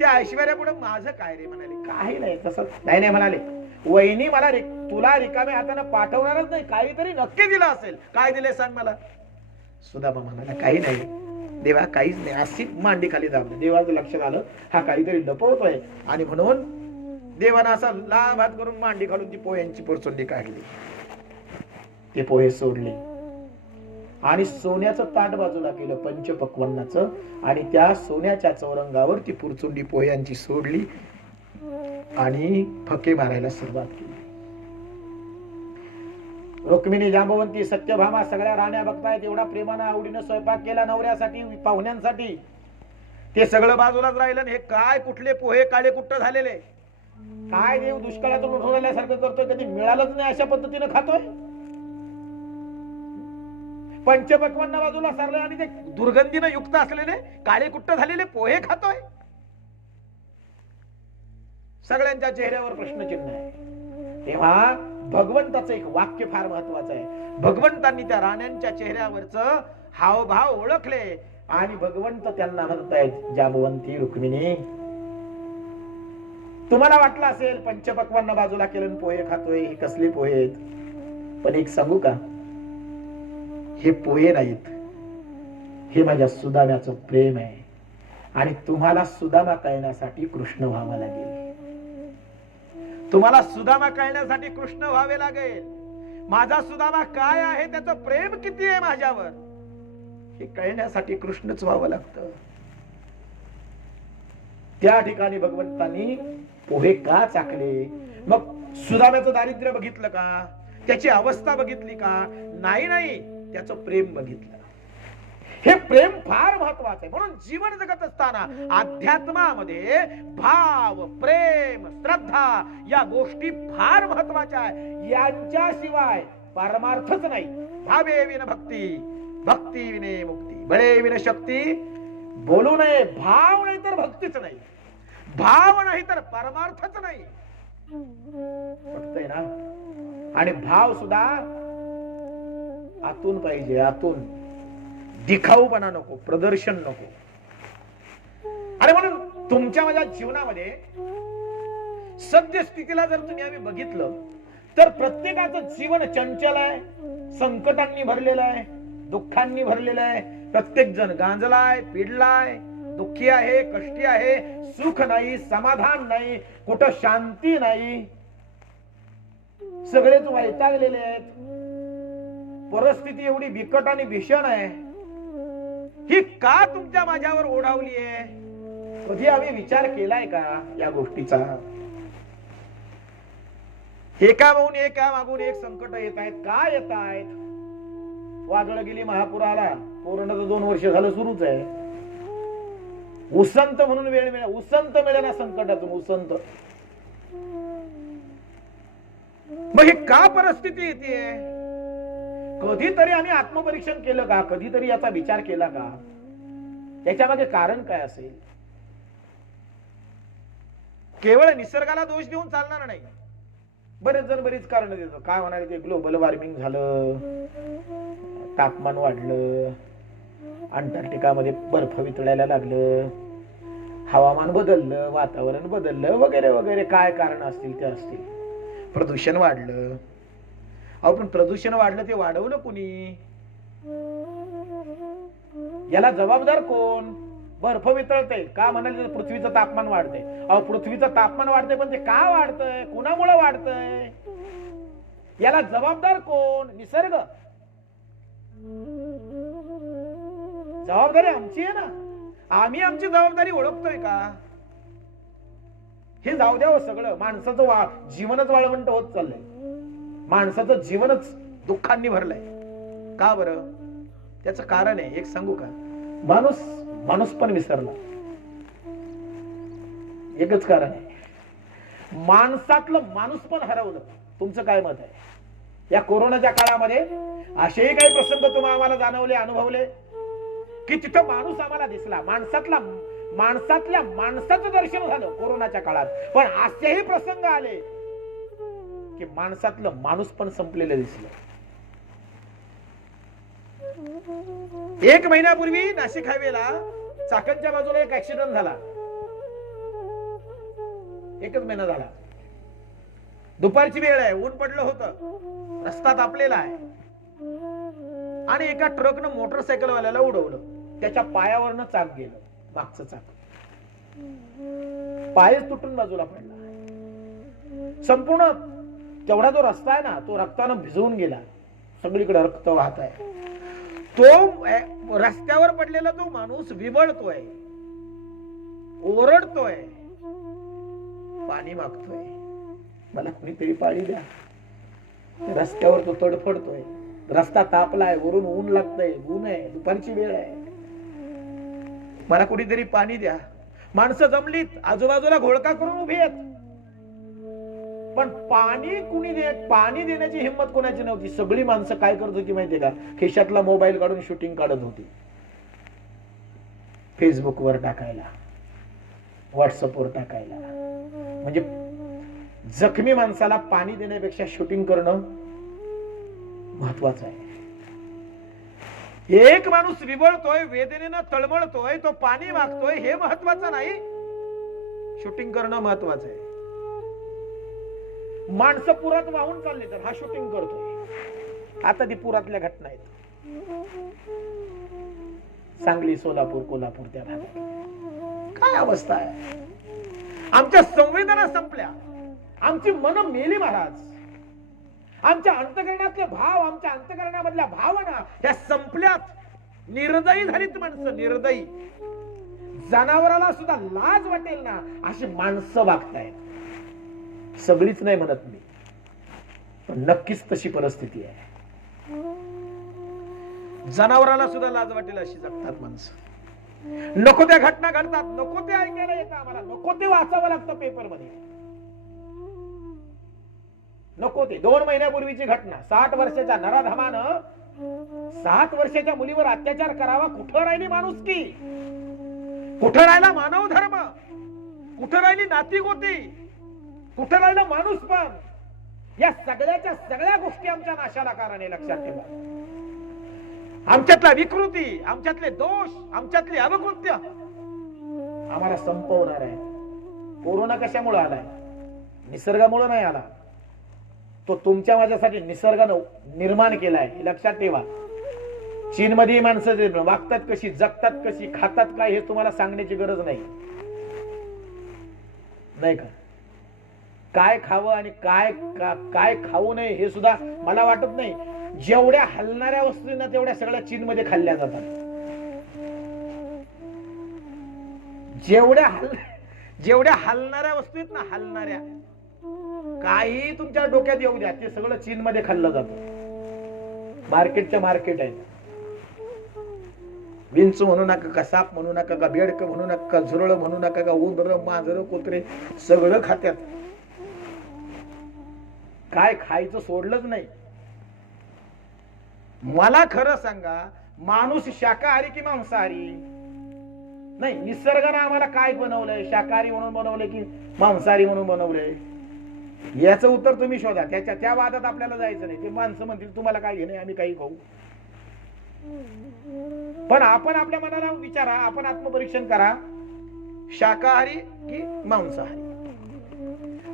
त्या ऐश्वर्यापुढे माझं काय रे. म्हणाले काही नाही, तसं नाही. नाही म्हणाले, वहिनी मला तुला रिकाम्या हाताने पाठवणारच नाही, काहीतरी नक्की दिलं असेल. काय दिले सांग मला. सुदामा म्हणाला काही नाही देवा, काहीच नाही. अशी मांडी खाली दाबली. देवाचं लक्षात आलं हा काहीतरी लपवतोय, आणि म्हणून देवानं असा लाभ हात करून मांडी घालून ती पोह्यांची पुरचुंडी काढली. ते पोहे सोडले आणि सोन्याचं ताट बाजूला केलं, पंचपक्वान्नाचं, आणि त्या सोन्याच्या चौरंगावर ती पुरचुंडी पोह्यांची सोडली आणि फके मारायला सुरुवात केली. रुक्मिणी, जांबवंती, सत्यभामा सगळ्या राण्या बघतायत. एवढा प्रेमानं आवडीनं स्वयंपाक केला नवऱ्यासाठी, पाहुण्यांसाठी. ते सगळं बाजूलाच राहिलं. हे काय कुठले पोहे काळे कुट्ट झालेले, काय देव दुष्काळातून उठवल्यासारखं करतोय, कधी मिळालंच नाही अशा पद्धतीनं खातोय. पंचपक्वान्न बाजूला सरले आणि ते दुर्गंधीनं युक्त असलेले काळे कुट्ट झालेले पोहे खातोय. सगळ्यांच्या चेहऱ्यावर प्रश्नचिन्ह आहे. तेव्हा भगवंताचं एक वाक्य फार महत्वाचं आहे. भगवंतांनी त्या राण्यांच्या चेहऱ्यावरचं हावभाव ओळखले आणि भगवंत त्यांना म्हणतायत, जांबवंती, रुक्मिणी, तुम्हाला वाटलं असेल पंचपक्वान्न बाजूला केलं पोहे खातोय, हे कसले पोहे आहेत. पण एक सांगू का, हे पोहे नाहीत, हे माझ्या सुदाम्याचं प्रेम आहे. आणि तुम्हाला सुदामा कळण्यासाठी कृष्ण व्हावं लागेल. तुम्हाला सुदामा कळण्यासाठी कृष्ण व्हावे लागेल. माझा सुदामा काय आहे, त्याचं प्रेम किती आहे माझ्यावर, हे कळण्यासाठी कृष्णच व्हावं लागतं. त्या ठिकाणी भगवंतांनी पोहे का चाकले. मग सुदाम्याचं दारिद्र्य बघितलं का, त्याची अवस्था बघितली का, नाही नाही, त्याचं प्रेम बघितलं. हे प्रेम फार महत्वाचं आहे. म्हणून जीवन जगत असताना अध्यात्मामध्ये भाव, प्रेम, श्रद्धा या गोष्टी फार महत्वाच्या आहे. यांच्याशिवाय परमार्थच नाही. भावे विन भक्ती, भक्ती विने मुक्ती, बळे विन शक्ती. बोलू नये, भाव नाही तर भक्तीच नाही, भाव नाही तर परमार्थच नाही. पटतंय ना. आणि भाव सुद्धा आतून पाहिजे, आतून. दिखाऊपणा नको, प्रदर्शन नको. आणि म्हणून तुमच्या माझ्या जीवनामध्ये सद्यस्थितीला जर तुम्ही आम्ही बघितलं तर प्रत्येकाचं जीवन चंचल आहे, संकटांनी भरलेलं आहे, दुःखांनी भरलेलं आहे. प्रत्येक जण गांजलाय, पिडलाय, दुःखी आहे, कष्टी आहे. सुख नाही, समाधान नाही, कुठं शांती नाही. सगळेच वैतागलेले आहेत. परिस्थिती एवढी बिकट आणि भीषण आहे. ही का तुमच्या माझ्यावर ओढावली आहे? कधी आम्ही विचार केलाय का या गोष्टीचा? एका मागून एक संकट येत आहेत. का येत आहेत? वादळ गेली, महापूर आला, कोरोनाचं 2 वर्ष झालं सुरूच आहे. उसंत म्हणून वेळ मिळेल, उसंत मिळेल ना संकटातून, उसंत. मग ही का परिस्थिती येते? कधीतरी आम्ही आत्मपरीक्षण केलं का? कधीतरी याचा विचार केला का? त्याच्या मागे कारण काय असेल? केवळ निसर्गाला दोष देऊन चालणार नाही. बरेच जण बरीच कारण देतात. काय म्हणाले ते ग्लोबल वॉर्मिंग झालं, तापमान वाढलं, अंटार्क्टिकामध्ये बर्फ वितळायला लागलं, हवामान बदललं, वातावरण बदललं, वगैरे वगैरे. काय कारण असतील ते असतील. प्रदूषण वाढलं. अहो पण प्रदूषण वाढलं ते वाढवलं कोणी? याला जबाबदार कोण? बर्फ वितळते का म्हणाले? पृथ्वीचं तापमान वाढते. अहो पृथ्वीचं तापमान वाढते, पण ते का वाढतंय? कुणामुळे वाढतंय? याला जबाबदार कोण? निसर्ग. जबाबदारी आमची आहे ना. आम्ही आमची जबाबदारी ओळखतोय का? हे जाऊ द्यावं सगळं. माणसाचं जीवनच वाळवंट होत चाललंय. माणसाचं जीवनच दुःखांनी भरलंय. का बरं? त्याचं कारण आहे, एक सांगू का? माणूस पण विसरला. एकच कारण आहे. माणसातलं माणूस पण हरवलं. तुमचं काय मत आहे? या कोरोनाच्या काळामध्ये असेही काही प्रसंग तुम्हाला आम्हाला जाणवले, अनुभवले की तिथं माणूस आम्हाला दिसला, माणसातल्या माणसाचं दर्शन झालं कोरोनाच्या काळात. पण असेही प्रसंग आले की माणसातलं माणूस पण संपलेलं दिसलं. 1 महिन्यापूर्वी नाशिक हायवेला चाकणच्या बाजूला एक ऍक्सिडेंट झाला. 1च महिना झाला. दुपारची वेळ आहे, ऊन पडलं होतं, रस्ता तापलेला आहे आणि एका ट्रकनं मोटरसायकल वाल्याला उडवलं. त्याच्या पायावरनं चाक गेलं, मागचं चाक, पायच तुटून बाजूला पडला. संपूर्ण तेवढा जो रस्ता आहे ना तो रक्तानं भिजवून गेला, सगळीकडे रक्त वाहत आहे. तो रस्त्यावर पडलेला तो माणूस विबळतोय, ओरडतोय, पाणी मागतोय, मला कुणीतरी पाणी द्या. रस्त्यावर तो तडफडतोय, रस्ता तापलाय, वरून ऊन लागतंय, ऊन आहे, दुपारची वेळ आहे, मला कुणीतरी पाणी द्या. माणसं जमलीत, आजूबाजूला घोळका करून उभी आहेत, पण पाणी देण्याची हिंमत कोणाची नव्हती. सगळी माणसं काय करत होती माहितीये का? खिशातला मोबाईल काढून शूटिंग काढत होती, फेसबुकवर टाकायला, व्हॉट्सअपवर टाकायला. म्हणजे जखमी माणसाला पाणी देण्यापेक्षा शूटिंग करणं महत्वाचं आहे. एक माणूस विबळतोय, वेदनेनं तळमळतोय, तो पाणी मागतोय, हे महत्वाचं नाही, शूटिंग करणं महत्वाचं आहे. माणसं पुरात वाहून चालली तर हा शूटिंग करतोय. आता ती पुरातल्या घटना आहेत, सांगली, सोलापूर, कोल्हापूर, त्या भागात काय अवस्था आहे. आमच्या संवेदना संपल्या, आमची मन मेली महाराज. आमच्या अंतकरणातले भाव, आमच्या अंतकरणामधल्या भावना त्या संपल्यात. निर्दयी झालीत माणसं, निर्दयी. जनावराला सुद्धा लाज वाटेल ना अशी माणसं वागतायत. सगळीच नाही म्हणत मी, पण नक्कीच तशी परिस्थिती आहे. जनावराला सुद्धा लाज वाटेल अशी जगतात माणसं. नको त्या घटना घडतात, नको ते ऐकायला येतं आम्हाला, नको ते वाचावं लागतं पेपर मध्ये, नको ते. 2 महिन्यापूर्वीची घटना, 60 वर्षाच्या नराधमानं 7 वर्षाच्या मुलीवर अत्याचार करावा. कुठं राहिली माणुसकी, कुठं राहिला मानव धर्म, कुठं राहिली नाती गोती, कुठं राहिलं माणूस. पण या सगळ्याच्या सगळ्या गोष्टी आमच्या नाशाला कारण आहे. लक्षात ठेवा, आमच्यातला विकृती, आमच्यातले दोष, आमच्यातली अवकृत्य आम्हाला संपवणार आहे. कोरोना कशामुळे आलाय? निसर्गामुळे नाही आला, तो तुमच्या माझ्यासाठी निसर्गानं निर्माण केलाय. लक्षात ठेवा. चीनमध्ये माणसं वागतात कशी, जगतात कशी, खातात काय हे तुम्हाला सांगण्याची गरज नाही, नाही का? काय खावं आणि काय खाऊ नये हे सुद्धा मला वाटत नाही. जेवढ्या हलणाऱ्या वस्तूंना तेवढ्या सगळ्या चीनमध्ये खाल्ल्या जातात. जेवढ्या हलणाऱ्या वस्तू आहेत ना, हलणाऱ्या, काही तुमच्या डोक्यात येऊ द्या, ते सगळं चीनमध्ये खाल्लं जातं. मार्केटच्या मार्केट आहे. विंचू म्हणू नका, का साप म्हणू नका, का बेडक म्हणू नका, का झुरळ म्हणू नका, का उंदर, मांजर, कुत्रे सगळं खात्यात. काय खायचं सोडलंच नाही. मला खरं सांगा, माणूस शाकाहारी की मांसाहारी? नाही, निसर्गाने आम्हाला काय बनवलंय? शाकाहारी म्हणून बनवलंय की मांसाहारी म्हणून बनवलंय? याचं उत्तर तुम्ही शोधा. त्या वादात आपल्याला जायचं नाही. ते माणसं म्हणतील तुम्हाला काय घेणे, आम्ही काही खाऊ. पण आपण आपल्या मनाला विचारा, आपण आत्मपरीक्षण करा, शाकाहारी की मांसाहारी?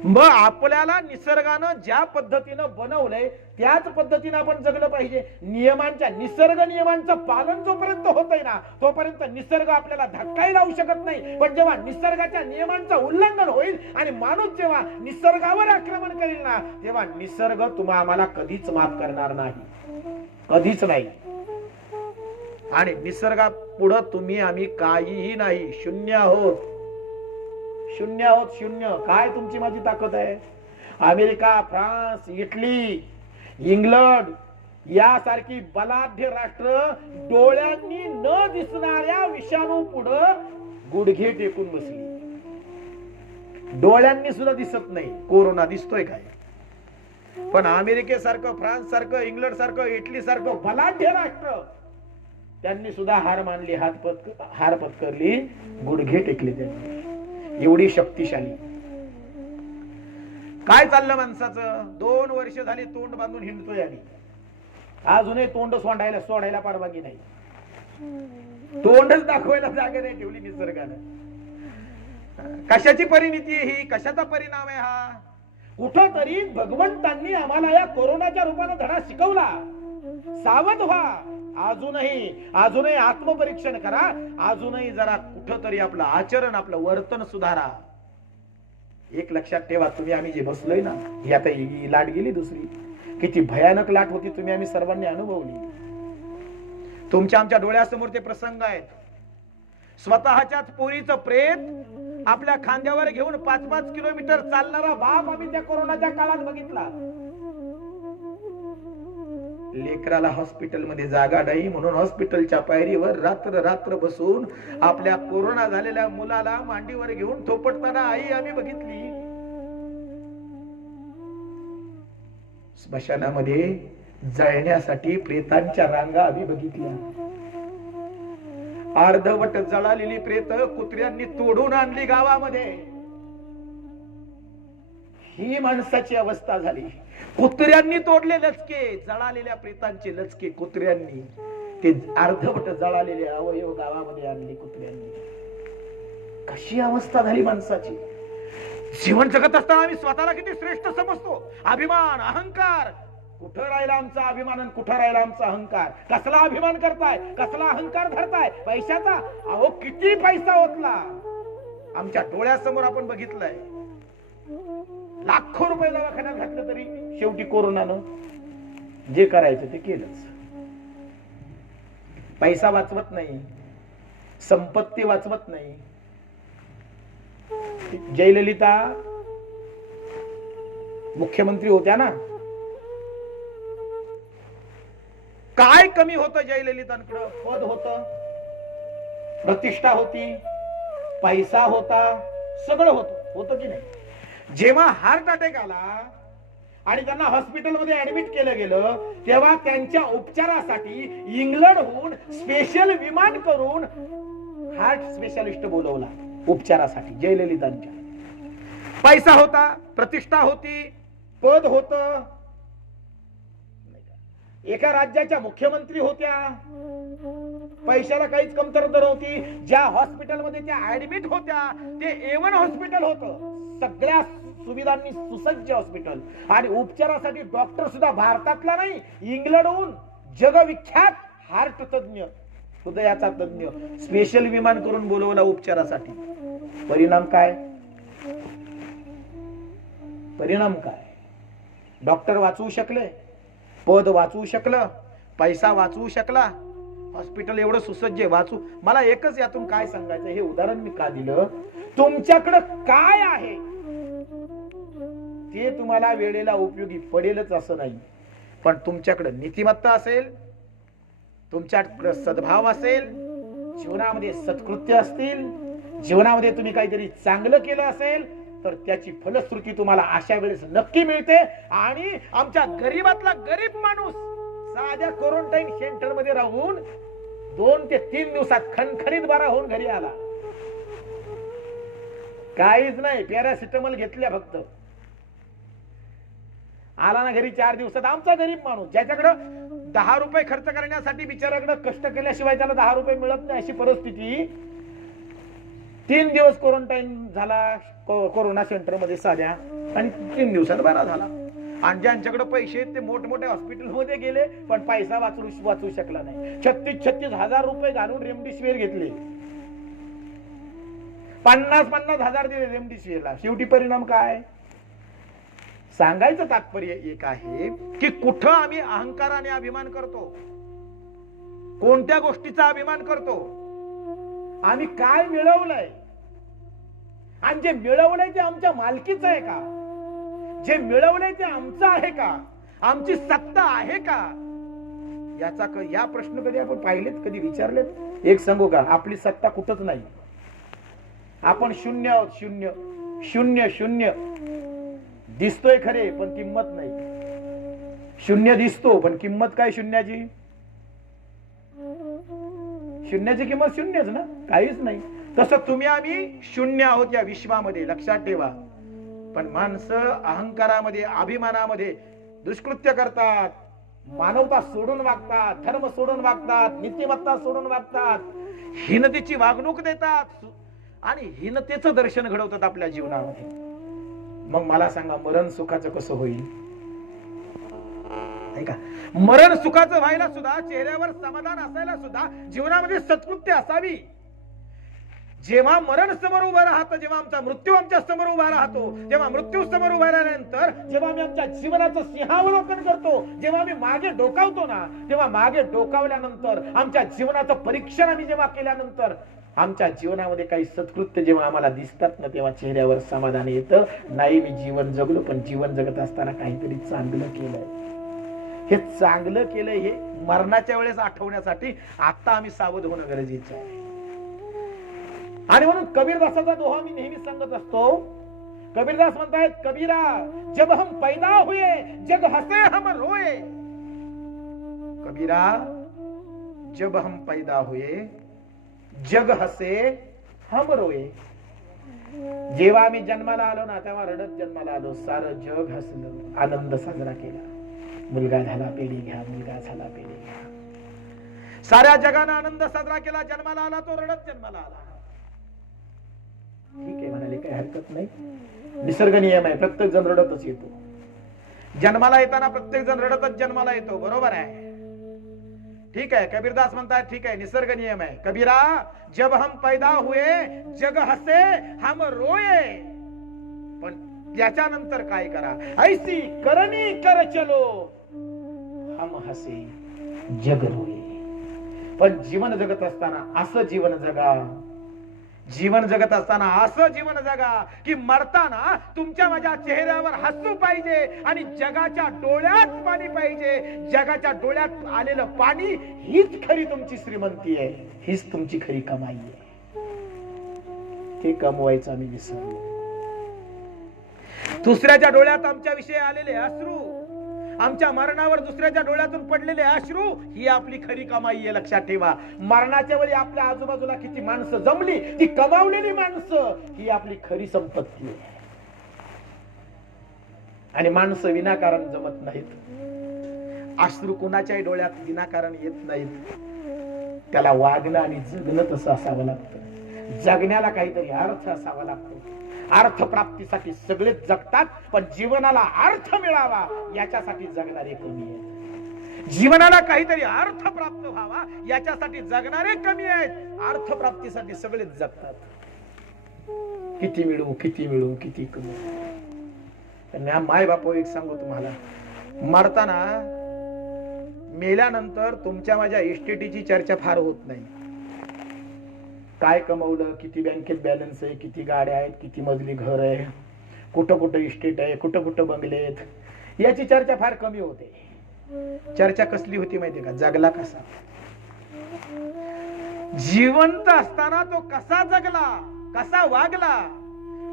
मग आपल्याला निसर्गानं ज्या पद्धतीनं बनवलंय त्याच पद्धतीनं आपण जगलं पाहिजे. निसर्ग नियमांचं पालन जोपर्यंत होतंय ना, तोपर्यंत निसर्ग आपल्याला धक्काही लावू शकत नाही. पण जेव्हा निसर्गाच्या नियमांचं उल्लंघन होईल आणि माणूस जेव्हा निसर्गावर आक्रमण करेल ना, तेव्हा निसर्ग तुम्हा आम्हाला कधीच माफ करणार नाही, कधीच नाही. आणि निसर्गा पुढं तुम्ही आम्ही काहीही नाही, शून्य आहोत, शून्य आहोत, शून्य. काय तुमची माझी ताकद आहे? अमेरिका, फ्रान्स, इटली, इंग्लंड यासारखी बलाढ्य राष्ट्र डोळ्यांनी न दिसणाऱ्या विषाणू पुढं गुडघे टेकून बसली. डोळ्यांनी सुद्धा दिसत नाही कोरोना दिसतोय काय. पण अमेरिकेसारखं, फ्रान्स सारखं, इंग्लंड सारखं, इटली सारखं बलाढ्य राष्ट्र त्यांनी सुद्धा हार मानली, हार पत्करली, गुडघे टेकले त्यांनी. एवढी शक्तिशाली. काय चाललं माणसाचं? 2 वर्ष झाली तोंड बांधून हिंडतोय आम्ही. अजूनही तोंड सोडायला परवानगी नाही. तोंडच दाखवायला जागा नाही ठेवली निसर्गानं. कशाची परिणिती आहे ही? कशाचा परिणाम आहे हा? कुठंतरी भगवंतांनी आम्हाला या कोरोनाच्या रूपाने धडा शिकवला. सावध व्हा. अजूनही आत्मपरीक्षण करा. अजूनही जरा कुठंतरी आपलं आचरण, आपलं वर्तन सुधारा. एक लक्षात ठेवा, तुम्ही आम्ही जे बसलोय ना, ही आता ही लाट गेली दुसरी. किती भयानक लाट होती, तुम्ही आम्ही सर्वांनी अनुभवली. तुमच्या आमच्या डोळ्यासमोर ते प्रसंग आहेत. स्वतःच्याच पोरीचं प्रेत आपल्या खांद्यावर घेऊन 5-5 किलोमीटर चालणारा बाप आम्ही त्या कोरोनाच्या काळात बघितला. लेकराला हॉस्पिटलमध्ये जागा नाही म्हणून हॉस्पिटलच्या पायरीवर रात्र बसून आपल्या कोरोना झालेल्या मुलाला मांडीवर घेऊन थोपटताना आई आम्ही बघितली. स्मशानामध्ये जळण्यासाठी प्रेतांच्या रांगा आम्ही बघितल्या. अर्धवट जळालेली प्रेत कुत्र्यांनी तोडून आणली गावामध्ये. ही माणसाची अवस्था झाली. कुत्र्यांनी तोडले लचके, जळालेल्या प्रेतांचे लचके कुत्र्यांनी, ते अर्धवट जळालेले अवयव गावामध्ये आणले कुत्र्यांनी. कशी अवस्था झाली माणसाची. जीवन जगत असताना आम्ही स्वतःला किती श्रेष्ठ समजतो. अभिमान, अहंकार. कुठं राहिला आमचा अभिमान आणि कुठं राहिला आमचा अहंकार? कसला अभिमान करताय, कसला अहंकार धरताय? पैशाचा. अहो किती पैसा ओतला आमच्या डोळ्यासमोर आपण बघितलंय. लाखो रुपये दवाखान्यात घातलं तरी शेवटी कोरोनानं जे करायचं ते केलंच. पैसा वाचवत नाही, संपत्ती वाचवत नाही. जयललिता मुख्यमंत्री होत्या ना, काय कमी होतं जयललितांकडं? पद होतं, प्रतिष्ठा होती, पैसा होता, सगळं होतं की नाही? जेव्हा हार्ट अटॅक आला आणि त्यांना हॉस्पिटलमध्ये ऍडमिट केलं गेलं, तेव्हा त्यांच्या उपचारासाठी इंग्लंडहून स्पेशल विमान करून हार्ट स्पेशालिस्ट बोलवला उपचारासाठी जयललितांच्या. पैसा होता, प्रतिष्ठा होती, पद होतं, एका राज्याच्या मुख्यमंत्री होत्या, पैशाला काहीच कमतरता नव्हती. ज्या हॉस्पिटलमध्ये त्या ऍडमिट होत्या ते A1 हॉस्पिटल होतं, सगळ्या सुविधांनी सुसज्ज हॉस्पिटल. आणि उपचारासाठी डॉक्टर सुद्धा भारतातला नाही, इंग्लंडहून जगविख्यात हार्ट तज्ञ, हृदयाचा तज्ञ स्पेशल विमान करून बोलवला उपचारासाठी. परिणाम काय? डॉक्टर वाचवू शकले, पद वाचवू शकलं, पैसा वाचवू शकला, हॉस्पिटल एवढं सुसज्ज वाचू. मला एकच यातून काय सांगायचं, हे उदाहरण मी का दिलं, तुमच्याकडे काय आहे ते तुम्हाला वेळेला उपयोगी पडेलच असं नाही. पण तुमच्याकडे नीतिमत्ता असेल, तुमच्याकडे सद्भाव असेल, जीवनामध्ये सत्कृत्य असतील, जीवनामध्ये तुम्ही काहीतरी चांगलं केलं असेल तर त्याची फलश्रुती तुम्हाला अशा वेळेस नक्की मिळते. आणि आमच्या गरीबातला गरीब माणूस साध्या क्वारंटाईन सेंटर मध्ये राहून 2 ते 3 दिवसात खणखणीत बरा होऊन घरी आला. काहीच नाही, पॅरासिटामॉल घेतल्या फक्त, आला ना घरी 4 दिवसात. आमचा गरीब माणूस ज्याच्याकडे 10 रुपये खर्च करण्यासाठी बिचाऱ्याकडे कष्ट केल्याशिवाय त्याला 10 रुपये मिळत नाही अशी परिस्थिती, 3 दिवस क्वारंटाईन झाला कोरोना सेंटर मध्ये साध्या, आणि 3 दिवसात बरा झाला. आणि ज्यांच्याकडे पैसे ते मोठमोठ्या हॉस्पिटल मध्ये गेले पण पैसा वाचू शकला नाही. 36 हजार रुपये घालून रेमडेसिवीर घेतले, 50 हजार दिले रेमडेसिवीरला. शेवटी परिणाम काय? सांगायचं तात्पर्य एक आहे की कुठं आम्ही अहंकाराने अभिमान करतो, कोणत्या गोष्टीचा अभिमान करतो, आम्ही काय मिळवलंय, आणि जे मिळवलंय ते आमच्या मालकीचं आहे का? जे मिळवलंय ते आमचं आहे का? आमची सत्ता आहे का? या प्रश्न कधी आपण पाहिलेत, कधी विचारलेत? एक सांगू का, आपली सत्ता कुठंच नाही. आपण शून्य आहोत, शून्य. शून्य शून्य दिसतोय खरे पण किंमत नाही. शून्य दिसतो पण किंमत काय शून्याची? शून्याची किंमत शून्यच ना, काहीच नाही. तसं तुम्ही आम्ही शून्य आहोत या विश्वामध्ये, लक्षात ठेवा. पण माणसं अहंकारामध्ये, अभिमानामध्ये दुष्कृत्य करतात, मानवता सोडून वागतात, धर्म सोडून वागतात, नीतिमत्ता सोडून वागतात, हीनतेची वागणूक देतात आणि हीनतेचं दर्शन घडवतात आपल्या जीवनामध्ये. मग मला सांगा, मरण सुखाचं कसं होईल? का मरण सुखाचं व्हायला सुद्धा चेहऱ्यावर समाधान असायला सुद्धा जीवनामध्ये सत्कृत्य असावी. जेव्हा मरण समोर उभं राहतं, जेव्हा आमचा मृत्यू आमच्या समोर उभा राहतो, तेव्हा मृत्यू समोर उभा राहिल्यानंतर जेव्हा आम्ही आमच्या जीवनाचं सिंहावलोकन करतो, जेव्हा आम्ही मागे डोकावतो ना, तेव्हा मागे डोकावल्यानंतर आमच्या जीवनाचं परीक्षण आम्ही जेव्हा केल्यानंतर आमच्या जीवनामध्ये काही सत्कृत्य जेव्हा आम्हाला दिसतात ना, तेव्हा चेहऱ्यावर समाधान येतं. नाही, मी जीवन जगलो, पण जीवन जगत असताना काहीतरी चांगलं केलंय. हे चांगलं केलंय हे मरणाच्या वेळेस आठवण्यासाठी आता आम्ही सावध होणं गरजेचं आहे. आणि म्हणून कबीरदासाचा दोहा मी नेहमी सांगत असतो. कबीरदास म्हणतायत, कबीरा जब हम पैदा हुए जग हसे हम रोए. कबीरा जब हम पैदा हुए जग हसे हम रोए. जेव्हा आम्ही जन्माला आलो ना, तेव्हा रडत जन्माला आलो, सारं जग हसलं, आनंद साजरा केला. मुलगा झाला पेढी घ्या, मुलगा झाला पेढी घ्या. साऱ्या जगानं आनंद साजरा केला. जन्माला आला तो रडत जन्माला आला. ठीक आहे म्हणाले, काही हरकत नाही. निसर्ग नियम आहे, प्रत्येक जण रडतच येतो. जन्माला येताना प्रत्येक जण रडतच जन्माला येतो, बरोबर आहे. ठीक आहे. कबीरदास म्हणतात, ठीक आहे, निसर्ग नियम आहे. कबीरा जब हम पैदा हुए जग हसे हम रोए. पण त्याच्यानंतर काय करा? ऐसी करनी कर चलो हम हसे जग रोए. पण जीवन जगत असताना असं जीवन जगा, जीवन जगत असताना असं जीवन जगा की मरताना तुमच्या माझ्या चेहऱ्यावर हसू पाहिजे आणि जगाच्या डोळ्यात पाणी पाहिजे. जगाच्या डोळ्यात आलेलं पाणी हीच खरी तुमची श्रीमंती आहे, हीच तुमची खरी कमाई आहे. ते कमवायचं आम्ही विसरलो. दुसऱ्याच्या डोळ्यात आमच्या विषयी आलेले अश्रू, आमच्या मरणावर दुसऱ्याच्या डोळ्यातून पडलेले अश्रू, ही आपली खरी कमाई आहे. लक्षात ठेवा. मरणाच्या वेळी आपल्या आजूबाजूला किती माणसं जमली, ती कमावलेली माणसं, ही आपली खरी संपत्ती आहे. आणि माणसं विनाकारण जमत नाहीत. अश्रू कुणाच्याही डोळ्यात विनाकारण येत नाहीत. त्याला वागणं आणि जगणं तसं असावं लागतं. जगण्याला काहीतरी अर्थ असावा लागतो. अर्थ प्राप्तीसाठी सगळेच जगतात, पण जीवनाला अर्थ मिळावा याच्यासाठी जगणारे कमी आहेत. जीवनाला काहीतरी अर्थ प्राप्त व्हावा याच्यासाठी जगणारे कमी आहेत. अर्थ प्राप्तीसाठी सगळेच जगतात. किती मिळू, किती मिळू, किती कमी. माय बापू, एक सांगू तुम्हाला, मरताना मेल्यानंतर तुमच्या माझ्या इस्टेटीची चर्चा फार होत नाही. काय कमवलं, किती बँकेत बॅलन्स आहे, किती गाड्या आहेत, किती मजली घर आहे, कुठं कुठं इस्टेट आहे, कुठं कुठं बंगले आहेत, याची चर्चा फार कमी होते. चर्चा कसली होती माहितीये का? जगला कसा. जिवंत असताना तो कसा जगला, कसा वागला,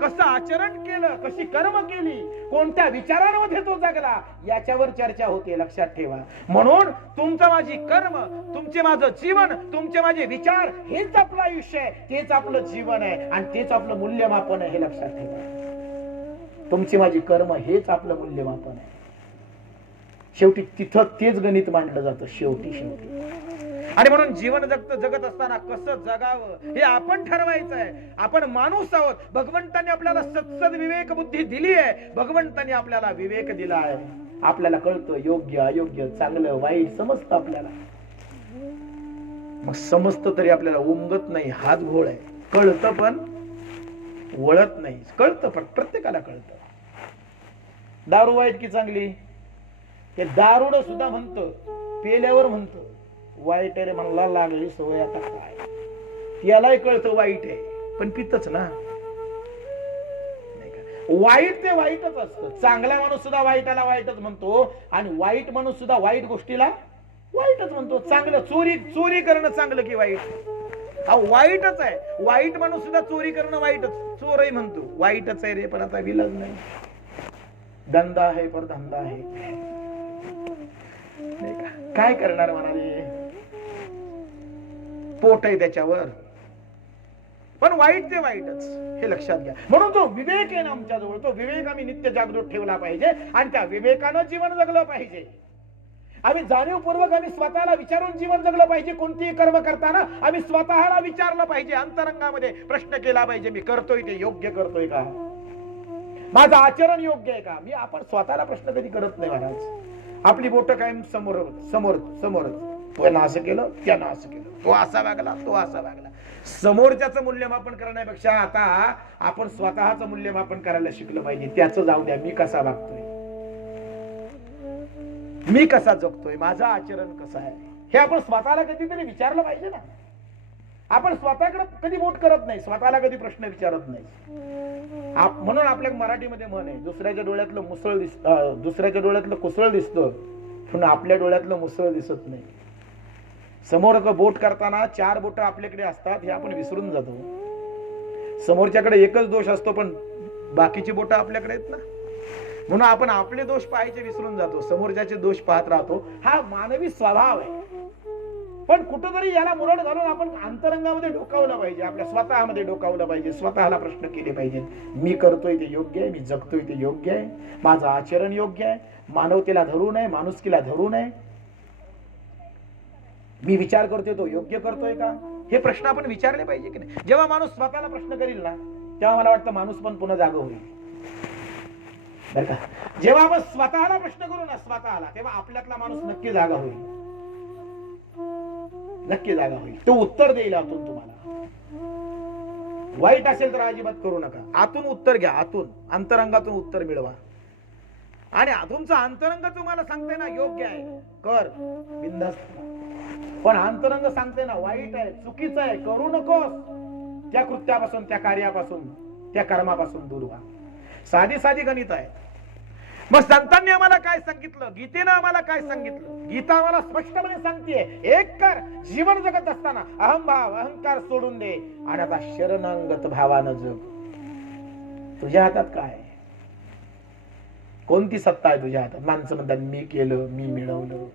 कसं आचरण केलं, कशी कर्म केली, कोणत्या विचारांमध्ये तो जगला, याच्यावर चर्चा होते. लक्षात ठेवा. म्हणून तुमचं माझी कर्म, तुमचे माझं जीवन, तुमचे माझे विचार, हेच आपलं आयुष्य आहे, तेच आपलं जीवन आहे आणि तेच आपलं मूल्यमापन आहे. हे लक्षात ठेवा. तुमची माझी कर्म हेच आपलं मूल्यमापन आहे. शेवटी तिथं तेच गणित मांडलं जातं शेवटी. आणि म्हणून जीवन जगत असताना कसं जगावं हे आपण ठरवायचं आहे. आपण माणूस आहोत. भगवंताने आपल्याला सत्सद विवेक बुद्धी दिली आहे. भगवंताने आपल्याला विवेक दिला आहे. आपल्याला कळतं योग्य अयोग्य, चांगलं वाईट समजतं आपल्याला. मग समजतं तरी आपल्याला उमगत नाही. हात घोळ आहे. कळतं पण वळत नाही. कळतं पण प्रत्येकाला कळतं. दारू वाईट की चांगली, ते दारुड सुद्धा म्हणतं, पेल्यावर म्हणतं वाईट आहे रे, म्हणला लागली सवय आता काय. यालाही कळतं वाईट आहे, पण पितच ना. वाईट ते वाईटच असतं. चांगला माणूस सुद्धा वाईटाला वाईटच म्हणतो आणि वाईट माणूस सुद्धा वाईट गोष्टीला वाईटच म्हणतो. चांगलं चोरी करणं चांगलं की वाईट? हा वाईटच आहे. वाईट माणूस सुद्धा चोरी करणं वाईटच, चोरही म्हणतो वाईटच आहे रे, पण आता विलाज नाही. धंदा आहे पर धंदा आहे, नाही का? काय करणार म्हणाले, पोट आहे त्याच्यावर. पण वाईट ते वाईटच, हे लक्षात घ्या. म्हणून जो विवेक आहे ना आमच्या जवळ, तो विवेक आम्ही नित्य जागृत ठेवला पाहिजे आणि त्या विवेकानं जीवन जगलं पाहिजे. आम्ही जाणीवपूर्वक आम्ही स्वतःला विचारून जीवन जगलं पाहिजे. कोणतीही कर्म करताना आम्ही स्वतःला विचारलं पाहिजे, अंतरंगामध्ये प्रश्न केला पाहिजे, मी करतोय ते योग्य करतोय का, माझं आचरण योग्य आहे का. आपण स्वतःला प्रश्न कधी करत नाही महाराज. आपली बोट कायम समोर समोर समोर, तो असं केलं त्यानं असं केलं, तो असा वागला तो असा वागला. समोरच्याचं मूल्यमापन करण्यापेक्षा आता आपण स्वतःचं मूल्यमापन करायला शिकलं पाहिजे. त्याचं जाऊ द्या, मी कसा वागतोय, मी कसा जगतोय, माझं आचरण कसं आहे, हे आपण स्वतःला कधीतरी विचारलं पाहिजे ना. आपण स्वतःकडे कधी बोट करत नाही, स्वतःला कधी प्रश्न विचारत नाही. म्हणून आपल्या मराठीमध्ये म्हण आहे, दुसऱ्याच्या डोळ्यातलं मुसळ दुसऱ्याच्या डोळ्यातलं कुसळ दिसतं, पण आपल्या डोळ्यातलं मुसळ दिसत नाही. समोर बोट करताना 4 बोट आपल्याकडे असतात, हे आपण विसरून जातो. समोरच्याकडे एकच दोष असतो, पण बाकीची बोट आपल्याकडे आहेत ना. म्हणून आपण आपले दोष पाहायचे विसरून जातो, समोरच्याचे दोष पाहत राहतो. हा मानवी स्वभाव आहे. पण कुठंतरी याला मुरड घालून आपण अंतरंगामध्ये डोकावलं पाहिजे, आपल्या स्वतःमध्ये डोकावलं पाहिजे, स्वतःला प्रश्न केले पाहिजे. मी करतोय ते योग्य आहे, मी जगतोय ते योग्य आहे, माझं आचरण योग्य आहे, मानवतेला धरू नये, माणुसकीला धरू नये, मी विचार करतोय तो योग्य करतोय का, हे प्रश्न आपण विचारले पाहिजे की नाही. जेव्हा माणूस स्वतःला प्रश्न करील ना, तेव्हा मला वाटतं माणूस पण पुन्हा जागा होईल, बरं का. जेव्हा आपण स्वतःला प्रश्न करू ना स्वतःला, तेव्हा आपल्यातला माणूस नक्की जागा होईल, नक्की जागा होईल. तो उत्तर देईल आतून तुम्हाला. वाईट असेल तर अजिबात करू नका, आतून उत्तर घ्या, आतून अंतरंगातून उत्तर मिळवा. आणि तुमचं अंतरंग तुम्हाला सांगते ना योग्य आहे कर, बिनधास्त. पण अंतरंग सांगते ना वाईट आहे, चुकीचं आहे, करू नकोस, त्या कृत्यापासून, त्या कार्यापासून, त्या कर्मापासून दूर व्हा. साधी साधी गणित आहे. मग संतांनी आम्हाला काय सांगितलं, गीतेनं आम्हाला काय सांगितलं. गीता आम्हाला स्पष्टपणे सांगते, एक कर, जीवन जगत असताना अहंभाव अहंकार सोडून दे आणि आता शरणागत भावानं जग. तुझ्या हातात काय, कोणती सत्ता आहे तुझ्या हातात. माणसं म्हणतात मी केलं, मी मिळवलं.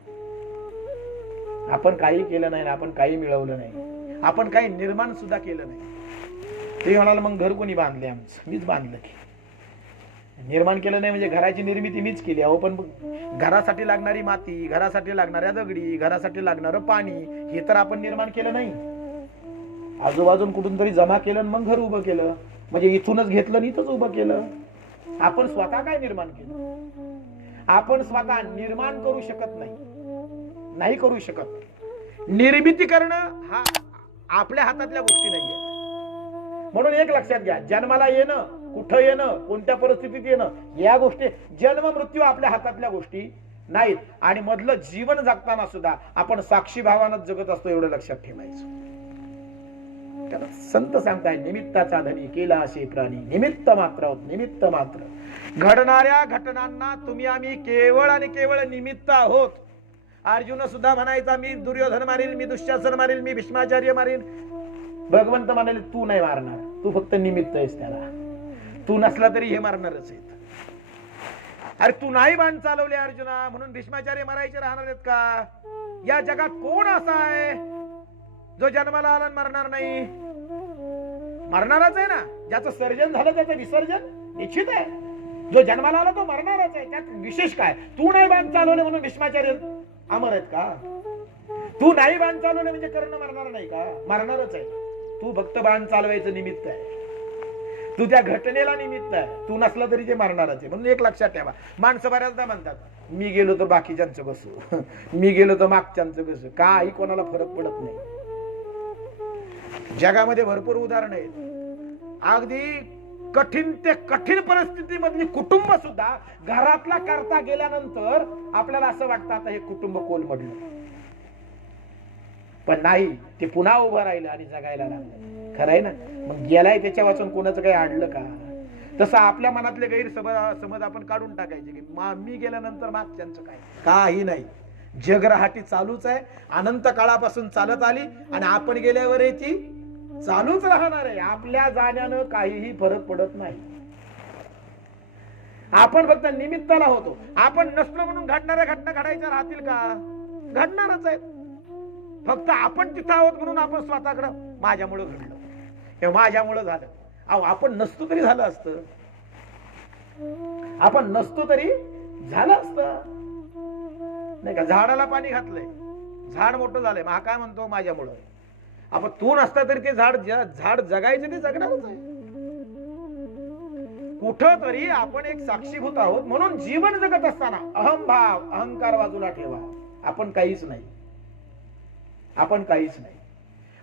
आपण काही केलं नाही, आपण काही मिळवलं नाही, आपण काही निर्माण सुद्धा केलं नाही. ते म्हणाल मग घर कोणी बांधले, आमचं मीच बांधलं की. निर्माण केलं नाही म्हणजे घराची निर्मिती मीच केली अहो. पण घरासाठी लागणारी माती, घरासाठी लागणाऱ्या दगडी, घरासाठी लागणारं पाणी, हे तर आपण निर्माण केलं नाही. आजूबाजून कुठून तरी जमा केलं, मग घर उभं केलं. म्हणजे इथूनच घेतलं, इथंच उभं केलं. आपण स्वतः काय निर्माण केलं. आपण स्वतः निर्माण करू शकत नाही, नाही करू शकत. निर्मिती करणं हा आपल्या हातातल्या गोष्टी नाहीये. म्हणून एक लक्षात घ्या, जन्माला येणं, कुठं येणं, कोणत्या परिस्थितीत येणं, या गोष्टी, जन्म मृत्यू आपल्या हातातल्या गोष्टी नाहीत. आणि मधलं जीवन जगताना सुद्धा आपण साक्षी भावानच जगत असतो, एवढं लक्षात ठेवायचं. संत सांगताय, निमित्ताचा धनी केला असे प्राणी, निमित्त मात्र आहोत, निमित्त मात्र. घडणाऱ्या घटनांना तुम्ही आम्ही केवळ आणि केवळ निमित्त आहोत. अर्जुन सुद्धा म्हणायचा, मी दुर्योधन मारील, मी दुःशासन मारील, मी भीष्माचार्य मारील. भगवंत म्हणाले, तू नाही मारणार, तू फक्त निमित्त आहेस त्याला. तू नसला तरी हे मारणारच आहेत. अरे तू नाही बाण चालवले अर्जुना, म्हणून भीष्माचार्य मारायचे राहणार आहेत का. या जगात कोण असा आहे जो जन्माला आला मरणार नाही. मरणारच आहे ना. ज्याचं सर्जन झालं त्याचं विसर्जन निश्चित आहे. जो जन्माला आला तो मरणारच आहे. त्यात विशेष काय. तू नाही बाण चालवले म्हणून भीष्माचार्य अमर आहेत का. तू नाही बाण चालवले म्हणजे कर्ण मरणार नाही का. मरणारच आहे. तू फक्त बाण चालवायचं निमित्त आहे. तू त्या घटनेला निमित्त आहे. तू नसला तरी ते मरणारच आहे. म्हणून एक लक्षात ठेवा. माणसं बऱ्याचदा म्हणतात, मी गेलो तर बाकीच्यांचं कसं, मी गेलो तर मागच्यांचं कसं. काही कोणाला फरक पडत नाही. जगामध्ये भरपूर उदाहरण आहेत. अगदी कठीण ते कठीण परिस्थितीमधली कुटुंब सुद्धा घरातला करता गेल्यानंतर आपल्याला असं वाटतं आता हे कुटुंब कोलमडलं, पण नाही, ते पुन्हा उभं राहिलं आणि जगायला लागलं. खरं आहे ना. मग गेलाय त्याच्या वाचून कोणाचं काही अडलं का. तसं आपल्या मनातले गैरसमज आपण काढून टाकायचे की मी गेल्यानंतर मागच्यांचं काय. काही नाही. जगरहाटी चालूच आहे. अनंत काळापासून चालत आली आणि आपण गेल्यावर ती चालूच राहणार आहे. आपल्या जाण्यानं काहीही फरक पडत नाही. आपण फक्त निमित्ताला होतो. आपण नसलो म्हणून घडणाऱ्या घटना घडायच्या राहतील का? घडणारच आहेत. फक्त आपण तिथं आहोत म्हणून आपण स्वतःकडे माझ्यामुळे घडलं किंवा माझ्यामुळे झालं. अहो, आपण नसतो तरी झालं असतं. आपण नसतो तरी झालं असतं, नाही का? झाडाला पाणी घातलंय, झाड मोठं झालंय, मग हा काय म्हणतो? माझ्यामुळं. आपण तू नसता तरी ते झाड जगायचं, ते जगणारच आहे. कुठं तरी आपण एक साक्षीभूत आहोत. म्हणून जीवन जगत असताना अहंभाव, अहंकार बाजूला ठेवा. आपण काहीच नाही, आपण काहीच नाही.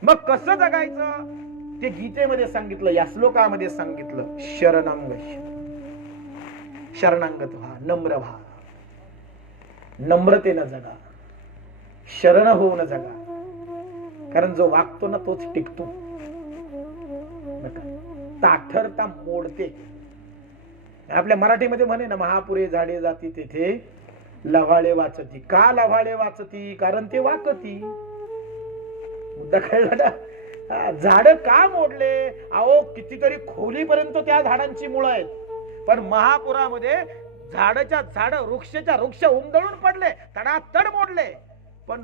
मग कसं जगायचं ते गीतेमध्ये सांगितलं, या श्लोकामध्ये सांगितलं. शरणांगत व्हा, नम्र व्हा, नम्रतेनं जगा, शरण होऊन जगा. कारण जो वागतो ना तोच टिकतो. ताठरता मोडते. आपल्या मराठीमध्ये म्हणे ना, महापुरे झाडे जाती तेथे लव्हाळे वाचती. का लव्हाळे वाचती? कारण ते वाकती. मुद्दा कळला ना? झाड का मोडले? अहो, कितीतरी खोलीपर्यंत त्या झाडांची मुळं आहेत, पण महापुरामध्ये वृक्षाच्या वृक्ष उमदळून पडले, तडातड मोडले. पण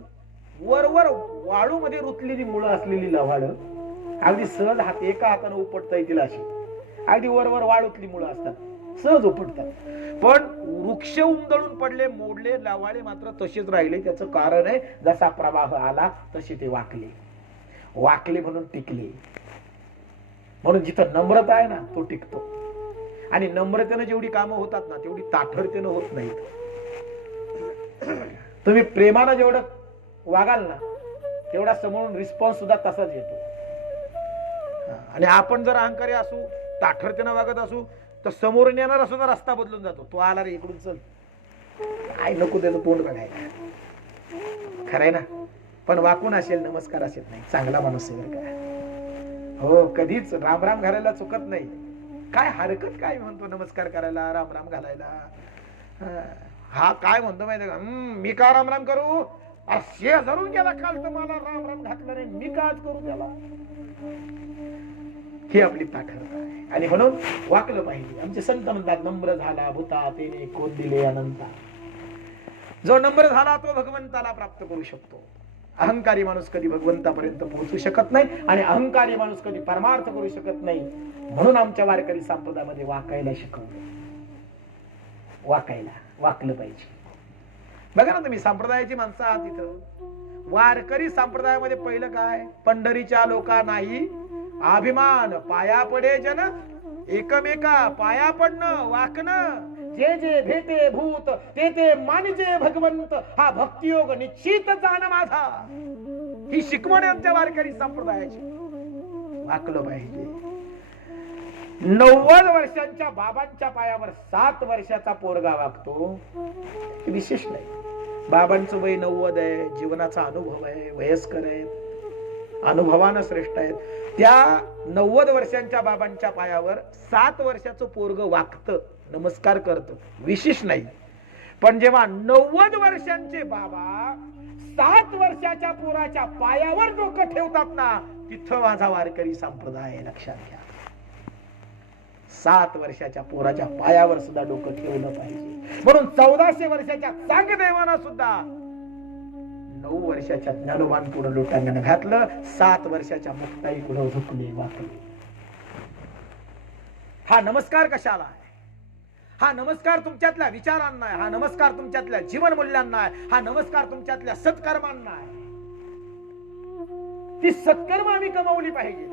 वर वाळूमध्ये रुतलेली मुळं असलेली लव्हाळ अगदी सहज एका हाताने उपटता येतील अशी, अगदी वर वाळूतली मुळं असतात, सहज उपटतात. पण वृक्ष उमदळून पडले, मोडले, लव्हाळे मात्र तसेच राहिले. त्याचं कारण आहे, जसा प्रवाह आला तसे ते वाकले म्हणून टिकले. म्हणून जिथं नम्रता आहे ना, तो टिकतो. आणि नम्रतेनं जेवढी कामं होतात ना, तेवढी ताठरतेनं होत नाहीत. तुम्ही प्रेमानं जेवढं वागाल ना, तेवढा समोरून रिस्पॉन्स सुद्धा तसाच येतो. आणि आपण जर अहंकारी असू, ताठरतेनं वागत असू, तर समोरून येणारा सुद्धा रस्ता बदलून जातो. तो आला रे इकडून, चल, काय नको त्याचं तोंड बघायला. खरंय ना? पण वाकून असेल, नमस्कार असेल नाही, चांगला माणूस आहे बरं का. हो, कधीच राम राम घालायला चुकत नाही. काय हरकत काय म्हणतो नमस्कार करायला, राम राम घालायला. हा काय म्हणतो माहिती का? मी का राम राम करू? असे जरूर गेला काल तर मला राम राम घातलं नाही, मी का आज करू त्याला? ही आपली ताठरता आहे. आणि म्हणून वाकलं पाहिजे. आमचे संत म्हणतात, नम्र झाला भूता तेने कोण दिले अनंता. जो नम्र झाला तो भगवंताला प्राप्त करू शकतो. अहंकारी माणूस कधी भगवंतापर्यंत पोहोचू शकत नाही, आणि अहंकारी माणूस कधी परमार्थ करू शकत नाही. म्हणून आमच्या वारकरी संप्रदायामध्ये वाकायला शिकवलं. वाकलं पाहिजे. बघा ना तुम्ही, संप्रदायाची माणसं आहात इथं. वारकरी संप्रदायामध्ये पहिलं काय? पंढरीच्या लोका नाही अभिमान, पाया पडे जन एकमेका. पाया पडणं, वाकणं. जे जे भेटे भूत ते ते मानिजे भगवंत. हा भक्तियोग निश्चित जाण माझा. ही शिकवण आमच्या वारकरी संप्रदायाची. वाकलं पाहिजे. 90 वर्षांच्या बाबांच्या पायावर 7 वर्षाचा पोरगा वागतो, विशेष नाही. बाबांचं वय 90 आहे, जीवनाचा अनुभव आहे, वयस्कर आहेत, अनुभवानं श्रेष्ठ आहेत. त्या 90 वर्षांच्या बाबांच्या पायावर 7 वर्षाचं पोरग वागतं, नमस्कार करतं, विशेष नाही. पण जेव्हा 90 वर्षांचे बाबा 7 वर्षाच्या पोराच्या पायावर डोकं ठेवतात ना, तिथं माझा वारकरी संप्रदाय आहे, लक्षात घ्या. 7 वर्षाच्या पोराच्या पायावर सुद्धा डोकं ठेवलं पाहिजे. म्हणून 1400 वर्षाच्या चांगदेवानं सुद्धा 9 वर्षाच्या ज्ञानोबान पुढे लोटांगण घातलं, 7 वर्षाच्या मुक्ताई पुढे झुकले, वाकले. हा नमस्कार कशाला आहे? हा नमस्कार तुमच्यातल्या विचारांना आहे, हा नमस्कार तुमच्यातल्या जीवन मूल्यांना आहे, हा नमस्कार तुमच्यातल्या सत्कर्मांना आहे. ती सत्कर्म आम्ही कमावली पाहिजे.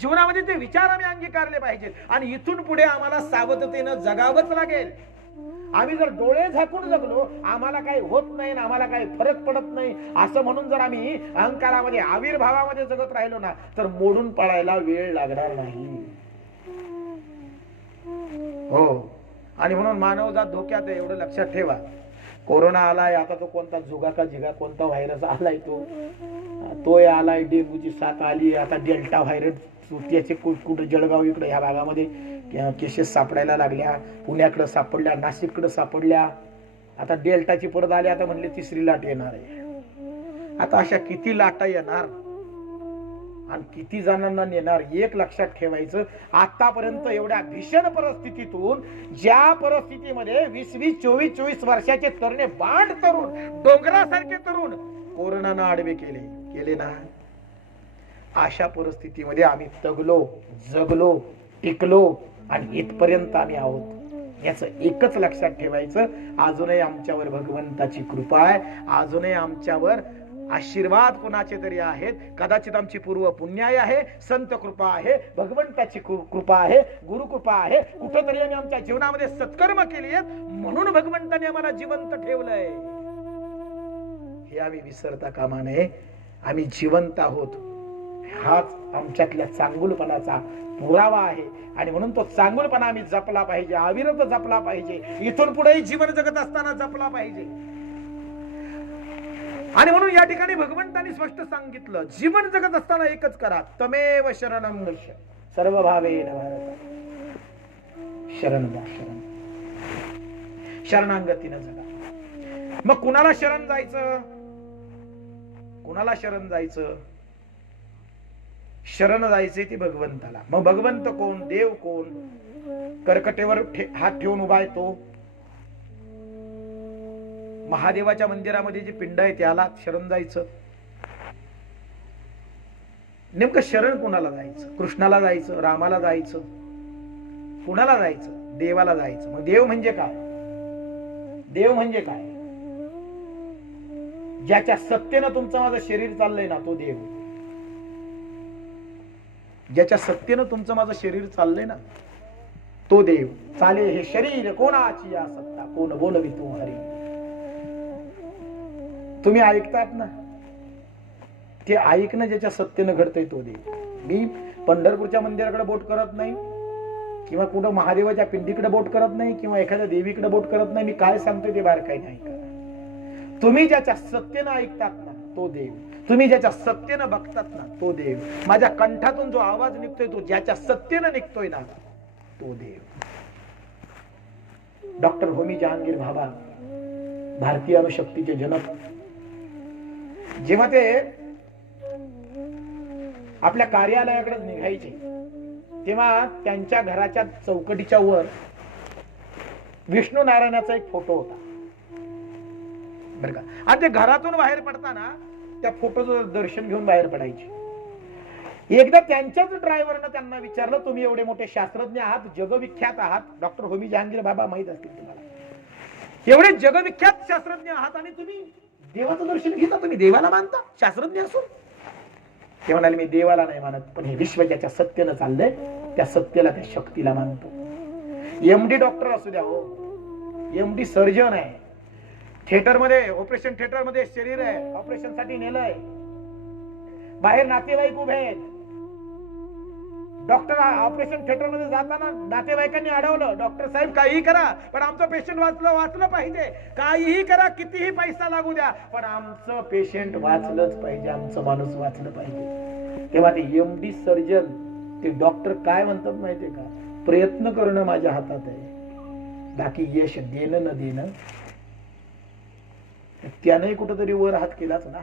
जीवनामध्ये ते विचार आम्ही अंगीकारले पाहिजेत. आणि इथून पुढे आम्हाला सावधतेनं जगावंच लागेल. आम्ही जर डोळे झाकून जगलो, आम्हाला काही होत नाही, आम्हाला काही फरक पडत नाही असं म्हणून जर आम्ही अहंकारामध्ये, आविर्भावामध्ये जगत राहिलो ना, तर मोडून पडायला वेळ लागणार नाही. हो, आणि म्हणून मानवजात धोक्यात आहे, एवढं लक्षात ठेवा. कोरोना आलाय, आता तो कोणता जुगा का जिगा, कोणता व्हायरस आलाय, तो आलाय, डेंग्यूची साथ आली, आता डेल्टा व्हायरस, त्याचे कुठं जळगाव इकडे ह्या भागामध्ये केसेस सापडायला लागल्या, पुण्याकडे सापडल्या, नाशिककडे सापडल्या, आता डेल्टाची परत आली, आता म्हणले 3री लाट येणार आहे. आता अशा किती लाटा येणार आणि किती जणांना नेणार एक लक्षात ठेवायचं. आतापर्यंत एवढ्या भीषण परिस्थितीतून, ज्या परिस्थितीमध्ये 20-20, 24-24 वर्षाचे तरणे बांड तरुण, डोंगरासारखे तरुण कोरोनानं आडवे केले ना, अशा परिस्थितीमध्ये आम्ही तगलो, जगलो, टिकलो आणि इथपर्यंत आम्ही आहोत. याच एकच लक्षात ठेवायचं, अजूनही आमच्यावर भगवंताची कृपा आहे, अजूनही आमच्यावर आशीर्वाद कोणाचे तरी आहेत. कदाचित आमची पूर्व पुण्याई आहे, संत कृपा आहे, भगवंताची कृपा आहे, गुरु कृपा आहे. कुठेतरी आम्ही आमच्या जीवनामध्ये सत्कर्म केली आहेत म्हणून भगवंताने आम्हाला जिवंत ठेवलंय. हे आम्ही विसरता कामा नये. आम्ही जिवंत आहोत हाच आमच्यातल्या चांगुलपणाचा पुरावा आहे आणि म्हणून तो चांगुलपणा आम्ही जपला पाहिजे, अविरत जपला पाहिजे, इथून पुढेही जीवन जगत असताना जपला पाहिजे. आणि म्हणून या ठिकाणी भगवंतांनी स्पष्ट सांगितलं, जीवन जगत असताना एकच करा, तमेव शरणं गच्छ सर्व भावेन भारत. शरण द्या, शरणांगतीनं जगा. मग कुणाला शरण जायचं? कुणाला शरण जायचं? शरण जायचे ती भगवंताला. मग भगवंत कोण? देव कोण? कर्कटेवर हात ठेवून उभा आहे तो. महादेवाच्या मंदिरामध्ये जे पिंड आहे त्याला शरण जायचं. नेमकं शरण कुणाला जायचं? कृष्णाला जायचं, रामाला जायचं, कुणाला जायचं? देवाला जायचं. मग देव म्हणजे काय? देव म्हणजे काय? ज्याच्या सत्तेनं तुमचं माझं शरीर चाललंय ना, तो देव. ज्याच्या सत्तेनं तुमचं माझं शरीर चाललंय ना, तो देव. चाले हे शरीर कोणाची या सत्ता, कोण बोलवी तू हरी. तुम्ही ऐकतात ना, ते ऐकणं ज्याच्या सत्तेनं घडतंय तो देव. मी पंढरपूरच्या मंदिराकडे बोट करत नाही, किंवा कुठं महादेवाच्या पिंडीकडे बोट करत नाही, किंवा एखाद्या देवीकडे बोट करत नाही. मी काय सांगतोय ते बाहेर काही नाही का. तुम्ही ज्याच्या सत्तेनं ऐकतात ना, तो देव. तुम्ही ज्याच्या सत्तेनं बघतात ना, तो देव. माझ्या कंठातून जो आवाज निघतोय तो ज्याच्या सत्तेनं निघतोय ना, तो देव. डॉक्टर होमी जहांगीर भाभा, भारतीय अणुशक्तीचे जनक, जेव्हा ते आपल्या कार्यालयाकडे निघायचे तेव्हा त्यांच्या घराच्या चौकटीच्या वर विष्णू नारायणाचा एक फोटो होता बरं का. आणि ते घरातून बाहेर पडताना त्या फोटोचं दर्शन घेऊन बाहेर पडायचे. एकदा त्यांच्याच ड्रायव्हरनं त्यांना विचारलं, तुम्ही एवढे मोठे शास्त्रज्ञ आहात, जगविख्यात आहात, डॉक्टर होमी जहांगीर बाबा माहित असतील तुम्हाला, एवढे जगविख्यात शास्त्रज्ञ आहात आणि तुम्ही देवाचं दर्शन घेता, तुम्ही देवाला मानता शास्त्रज्ञ असून? ते म्हणाले, मी देवाला नाही मानत, पण हे विश्व ज्याच्या सत्तेनं चाललंय त्या सत्तेला, त्या शक्तीला मानतो. एमडी डॉक्टर असू द्या हो, एमडी सर्जन आहे, थिएटर मध्ये, ऑपरेशन थिएटर मध्ये शरीर आहे, ऑपरेशन साठी नेलंय, बाहेर नातेवाईक उभे आहेत. डॉक्टर ऑपरेशन थिएटर मध्ये जाताना नातेवाईकांनी अडवलं, डॉक्टर साहेब काहीही करा पण आमचं पेशंट वाचलं पाहिजे, काहीही करा, कितीही पैसा लागू द्या, पण आमचं पेशंट वाचलंच पाहिजे, आमचं माणूस वाचलं पाहिजे. तेव्हा ते एमडी सर्जन, ते डॉक्टर काय म्हणतात माहितीये का? प्रयत्न करणं माझ्या हातात आहे, बाकी यश देणं न देणं. त्याने कुठंतरी वर हात केलाच ना,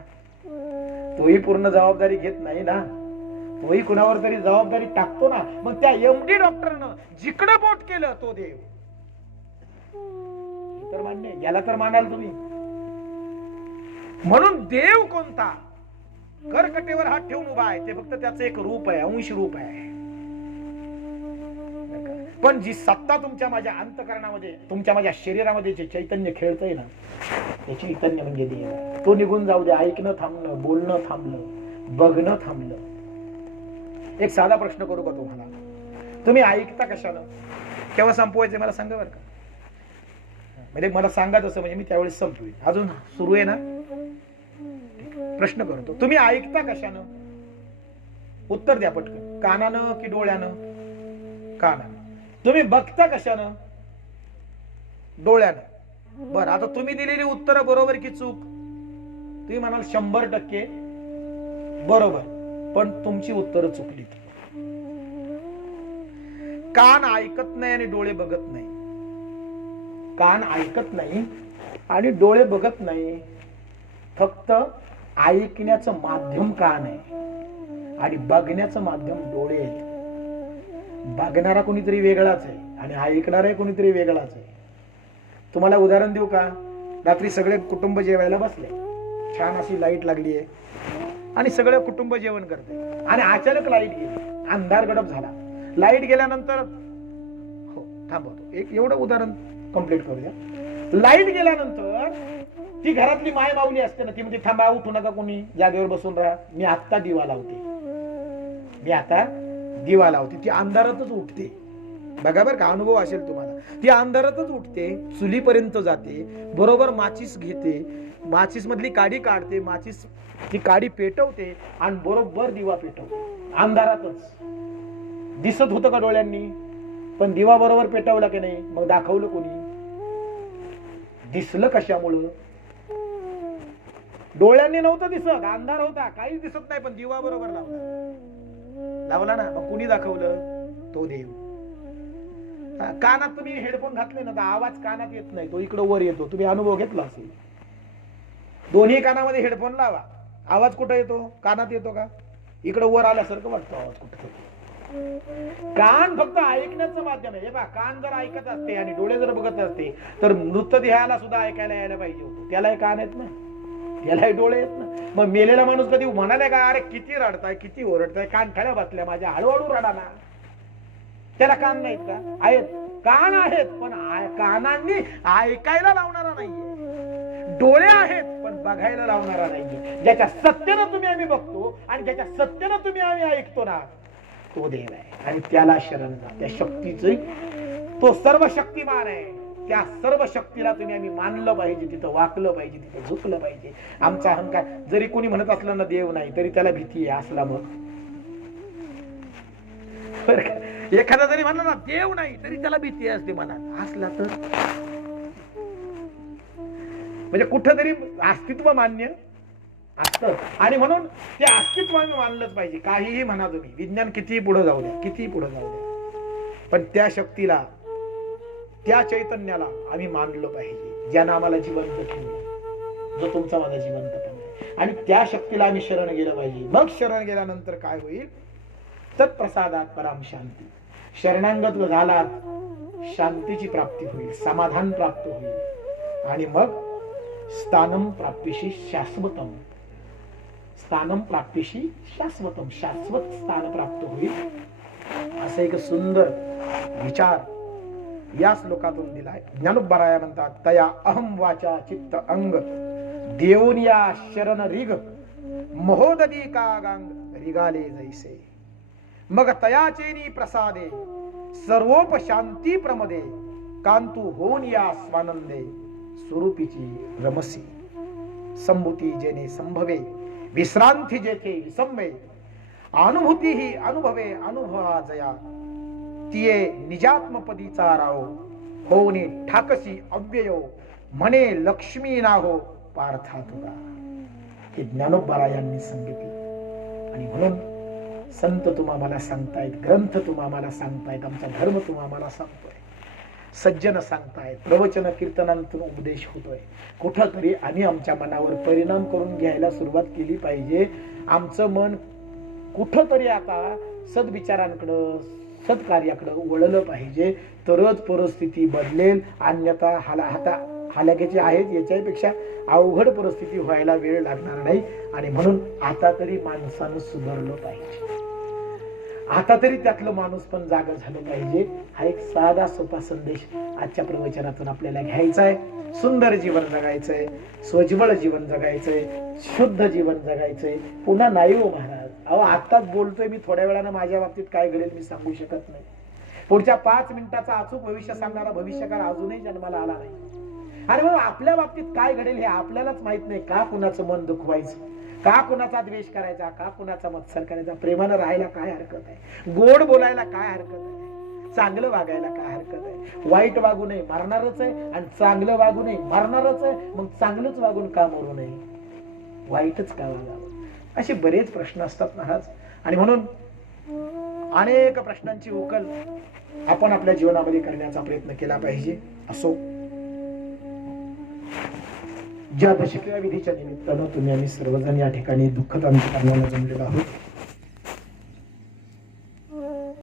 तोही पूर्ण जबाबदारी घेत नाही ना, तोही कुणावर तरी जबाबदारी टाकतो ना. मग त्या एमडी डॉक्टरनं जिकडे बोट केलं तो देव. तर मान्य, याला तर मानाल तुम्ही. म्हणून देव कोणता? कर्कटेवर हात ठेवून उभा आहे, ते फक्त त्याचं एक रूप आहे, अंश रूप आहे. पण जी सत्ता तुमच्या माझ्या अंतःकरणामध्ये, तुमच्या माझ्या शरीरामध्ये जे चैतन्य खेळतंय ना, ते चैतन्य म्हणजे देव. तो निघून जाऊ दे, ऐकणं थांबलं, बोलणं थांबलं, बघणं थांबलं. एक साधा प्रश्न करू का तुम्हाला? तुम्ही ऐकता कशाला? केव्हा संपवायचे मला सांगा बरं का. म्हणजे मला सांगा तसं, म्हणजे मी त्यावेळेस संपवेल. अजून सुरू आहे ना? प्रश्न करतो, तुम्ही ऐकता कशानं? उत्तर द्या पटकन. कानानं की डोळ्यानं? कानानं. तुम्ही बघता कशानं? डोळ्यानं. बरं, आता तुम्ही दिलेली उत्तर बरोबर की चूक? तुम्ही म्हणाल 100% बरोबर, पण तुमची उत्तर चुकली. कान ऐकत नाही आणि डोळे बघत नाही. कान ऐकत नाही आणि डोळे बघत नाही, फक्त ऐकण्याचं माध्यम कान आहे आणि बघण्याचं माध्यम डोळे आहेत. बघणारा कोणीतरी वेगळाच आहे आणि ऐकणारा कोणीतरी वेगळाच आहे. तुम्हाला उदाहरण देऊ का? रात्री सगळे कुटुंब जेवायला बसले, छान अशी लाईट लागली आहे आणि सगळे कुटुंब जेवण करते आणि अचानक लाईट गेली, अंधार गडप झाला. लाईट गेल्यानंतर हो थांबवतो, एक एवढं उदाहरण कंप्लीट करूया. लाईट गेल्यानंतर ती घरातली माय माऊली असते ना, ती म्हणजे थांबा, उठू नका कोणी, जागेवर बसून राहा, मी आता दिवा लावते, मी आता दिवा लावते. ती अंधारातच उठते. बघा बरं का, अनुभव असेल तुम्हाला. ती अंधारातच उठते, चुलीपर्यंत जाते, बरोबर माचीस घेते, माचीस मधली काडी काढते, माचीस ती काडी पेटवते आणि बरोबर दिवा पेटवते अंधारातच. दिसत होतं का डोळ्यांनी? पण दिवा बरोबर पेटवला की नाही? मग दाखवलं कोणी? दिसलं कशामुळं? डोळ्यांनी नव्हतं दिसत, अंधार होता, काहीच दिसत नाही, पण दिवा बरोबर लावला ना. मग कुणी दाखवलं? तो देव. कानात तुम्ही हेडफोन घातले ना तर आवाज कानात येत नाही, तो इकडं वर येतो. तुम्ही अनुभव घेतला असेल. दोन्ही कानामध्ये हेडफोन लावा, आवाज कुठं येतो? कानात येतो का? इकडं वर आल्यासारखं वाटतो आवाज कुठं. कान फक्त ऐकण्याचं माध्यम आहे. बा, कान जर ऐकत असते आणि डोळे जर बघत असते तर मृतदेहाला सुद्धा ऐकायला यायला पाहिजे होतं. त्यालाही कान आहेत ना, त्यालाही डोळे आहेत ना. मग मेलेला माणूस कधी म्हणाले का, अरे किती रडताय, किती ओरडताय, कान खड्या बसल्या माझ्या, हळूहळू रडा ना. त्याला कान नाहीत का? आहेत, कान आहेत, पण कानांनी ऐकायला लावणारा नाहीये. डोळे आहेत पण बघायला लावणारा नाहीये. ज्याच्या सत्यानं तुम्ही आम्ही बघतो आणि ज्याच्या सत्यानं तुम्ही आम्ही ऐकतो ना, तो देव आहे आणि त्याला शरण जा. त्या शक्तीचे, तो सर्व शक्तिमान आहे. त्या सर्व शक्तीला तुम्ही आम्ही मानलं पाहिजे, तिथं वाकलं पाहिजे, तिथं झुकलं पाहिजे. आमचा अहंकार जरी कोणी म्हणत असलं ना देव नाही, तरी त्याला भीती आहे. असला मग एखादा जरी म्हणलं ना देव नाही, तरी त्याला भीती असते मनात. असला तर म्हणजे कुठंतरी अस्तित्व मान्य असतं आणि म्हणून ते अस्तित्व आम्ही मानलंच पाहिजे. काहीही म्हणा तुम्ही, विज्ञान कितीही पुढे जाऊ द्या, कितीही पुढे जाऊ द्या, पण त्या शक्तीला, त्या चैतन्याला आम्ही मानलं पाहिजे, ज्यानं आम्हाला जिवंत ठेवलं, जो तुमचा माझा जिवंत आहे. आणि त्या शक्तीला आम्ही शरण गेलं पाहिजे. मग शरण गेल्यानंतर काय होईल? तत्प्रसादात पराम शांती. शरणांगत झालात, शांतीची प्राप्ती होईल, समाधान प्राप्त होईल आणि मग स्थानम प्राप्तिशी शाश्वतम, स्थानम प्राप्तिशी शाश्वतम, शाश्वत स्थान प्राप्त होईल. असं एक सुंदर विचार या श्लोकातून दिलाय. ज्ञानोबराया म्हणतात, तया अहम वाचा चित्त अंग देऊन या शरण रिग महोदधी कागांग रिगाले जैसे. मग तयाचेनी प्रसादे सर्वोपशांती प्रमदे कांतू होऊन या स्वानंदे स्वरूपीची रमसी. संभूती जेने संभवे विश्रांती जेथे विसंवे अनुभूती ही अनुभवे अनुभवा जया तिये निजात्मपदीचा राव होऊने ठाकसी अव्ययो म्हणे लक्ष्मी ना हो पार्था तुला. हे ज्ञानोबरायांनी सांगितले आणि म्हणून संत तुम्हाला सांगतायत, ग्रंथ तुम्हाला सांगतायत, आमचा धर्म तुम्हाला सांगतोय, सज्जन सांगतायत, प्रवचन कीर्तनांतून उपदेश होतोय. कुठंतरी आम्ही आमच्या मनावर परिणाम करून घ्यायला सुरुवात केली पाहिजे. आमचं मन कुठंतरी आता सद्विचारांकडं, सत्कार्याकडं वळलं पाहिजे, तरच परिस्थिती बदलेल. अन्यथा हालाकीचे आहेत, याच्यापेक्षा अवघड परिस्थिती व्हायला वेळ लागणार नाही. आणि म्हणून आता तरी माणसानं सुधारलं पाहिजे, आता तरी त्यातलं माणूस पण जागा झालं पाहिजे. हा एक साधा सोपा संदेश आजच्या प्रवचनातून आपल्याला घ्यायचा आहे. सुंदर जीवन जगायचंय, स्वज्वळ जीवन जगायचंय, शुद्ध जीवन जगायचंय. पुन्हा नाही हो महाराज, अहो आताच बोलतोय मी, थोड्या वेळानं माझ्या बाबतीत काय घडेल मी सांगू शकत नाही. पुढच्या 5 मिनिटाचा अचूक भविष्य सांगणारा भविष्यकाळ अजूनही जन्माला आला नाही. आणि मग आपल्या बाबतीत काय घडेल हे आपल्यालाच माहित नाही. का कुणाचं मन दुखवायचं, का कुणाचा द्वेष करायचा, का कुणाचा मत्सर करायचा. प्रेमानं राहायला काय हरकत आहे, गोड बोलायला काय हरकत आहे, चांगलं वागायला काय हरकत आहे. वाईट वागू नये, मरणारच आहे, आणि चांगलं वागू नये, मरणारच आहे. मग चांगलंच वागून का मरू नये, वाईटच का वागावं, असे बरेच प्रश्न असतात महाराज. आणि म्हणून अनेक प्रश्नांची उकल आपण आपल्या जीवनामध्ये करण्याचा प्रयत्न केला पाहिजे. असो, ज्या दशक्रिया विधीच्या निमित्तानं तुम्ही आम्ही सर्वजण या ठिकाणी दुःखद अंत्यकरणाला जमलेलो आहोत.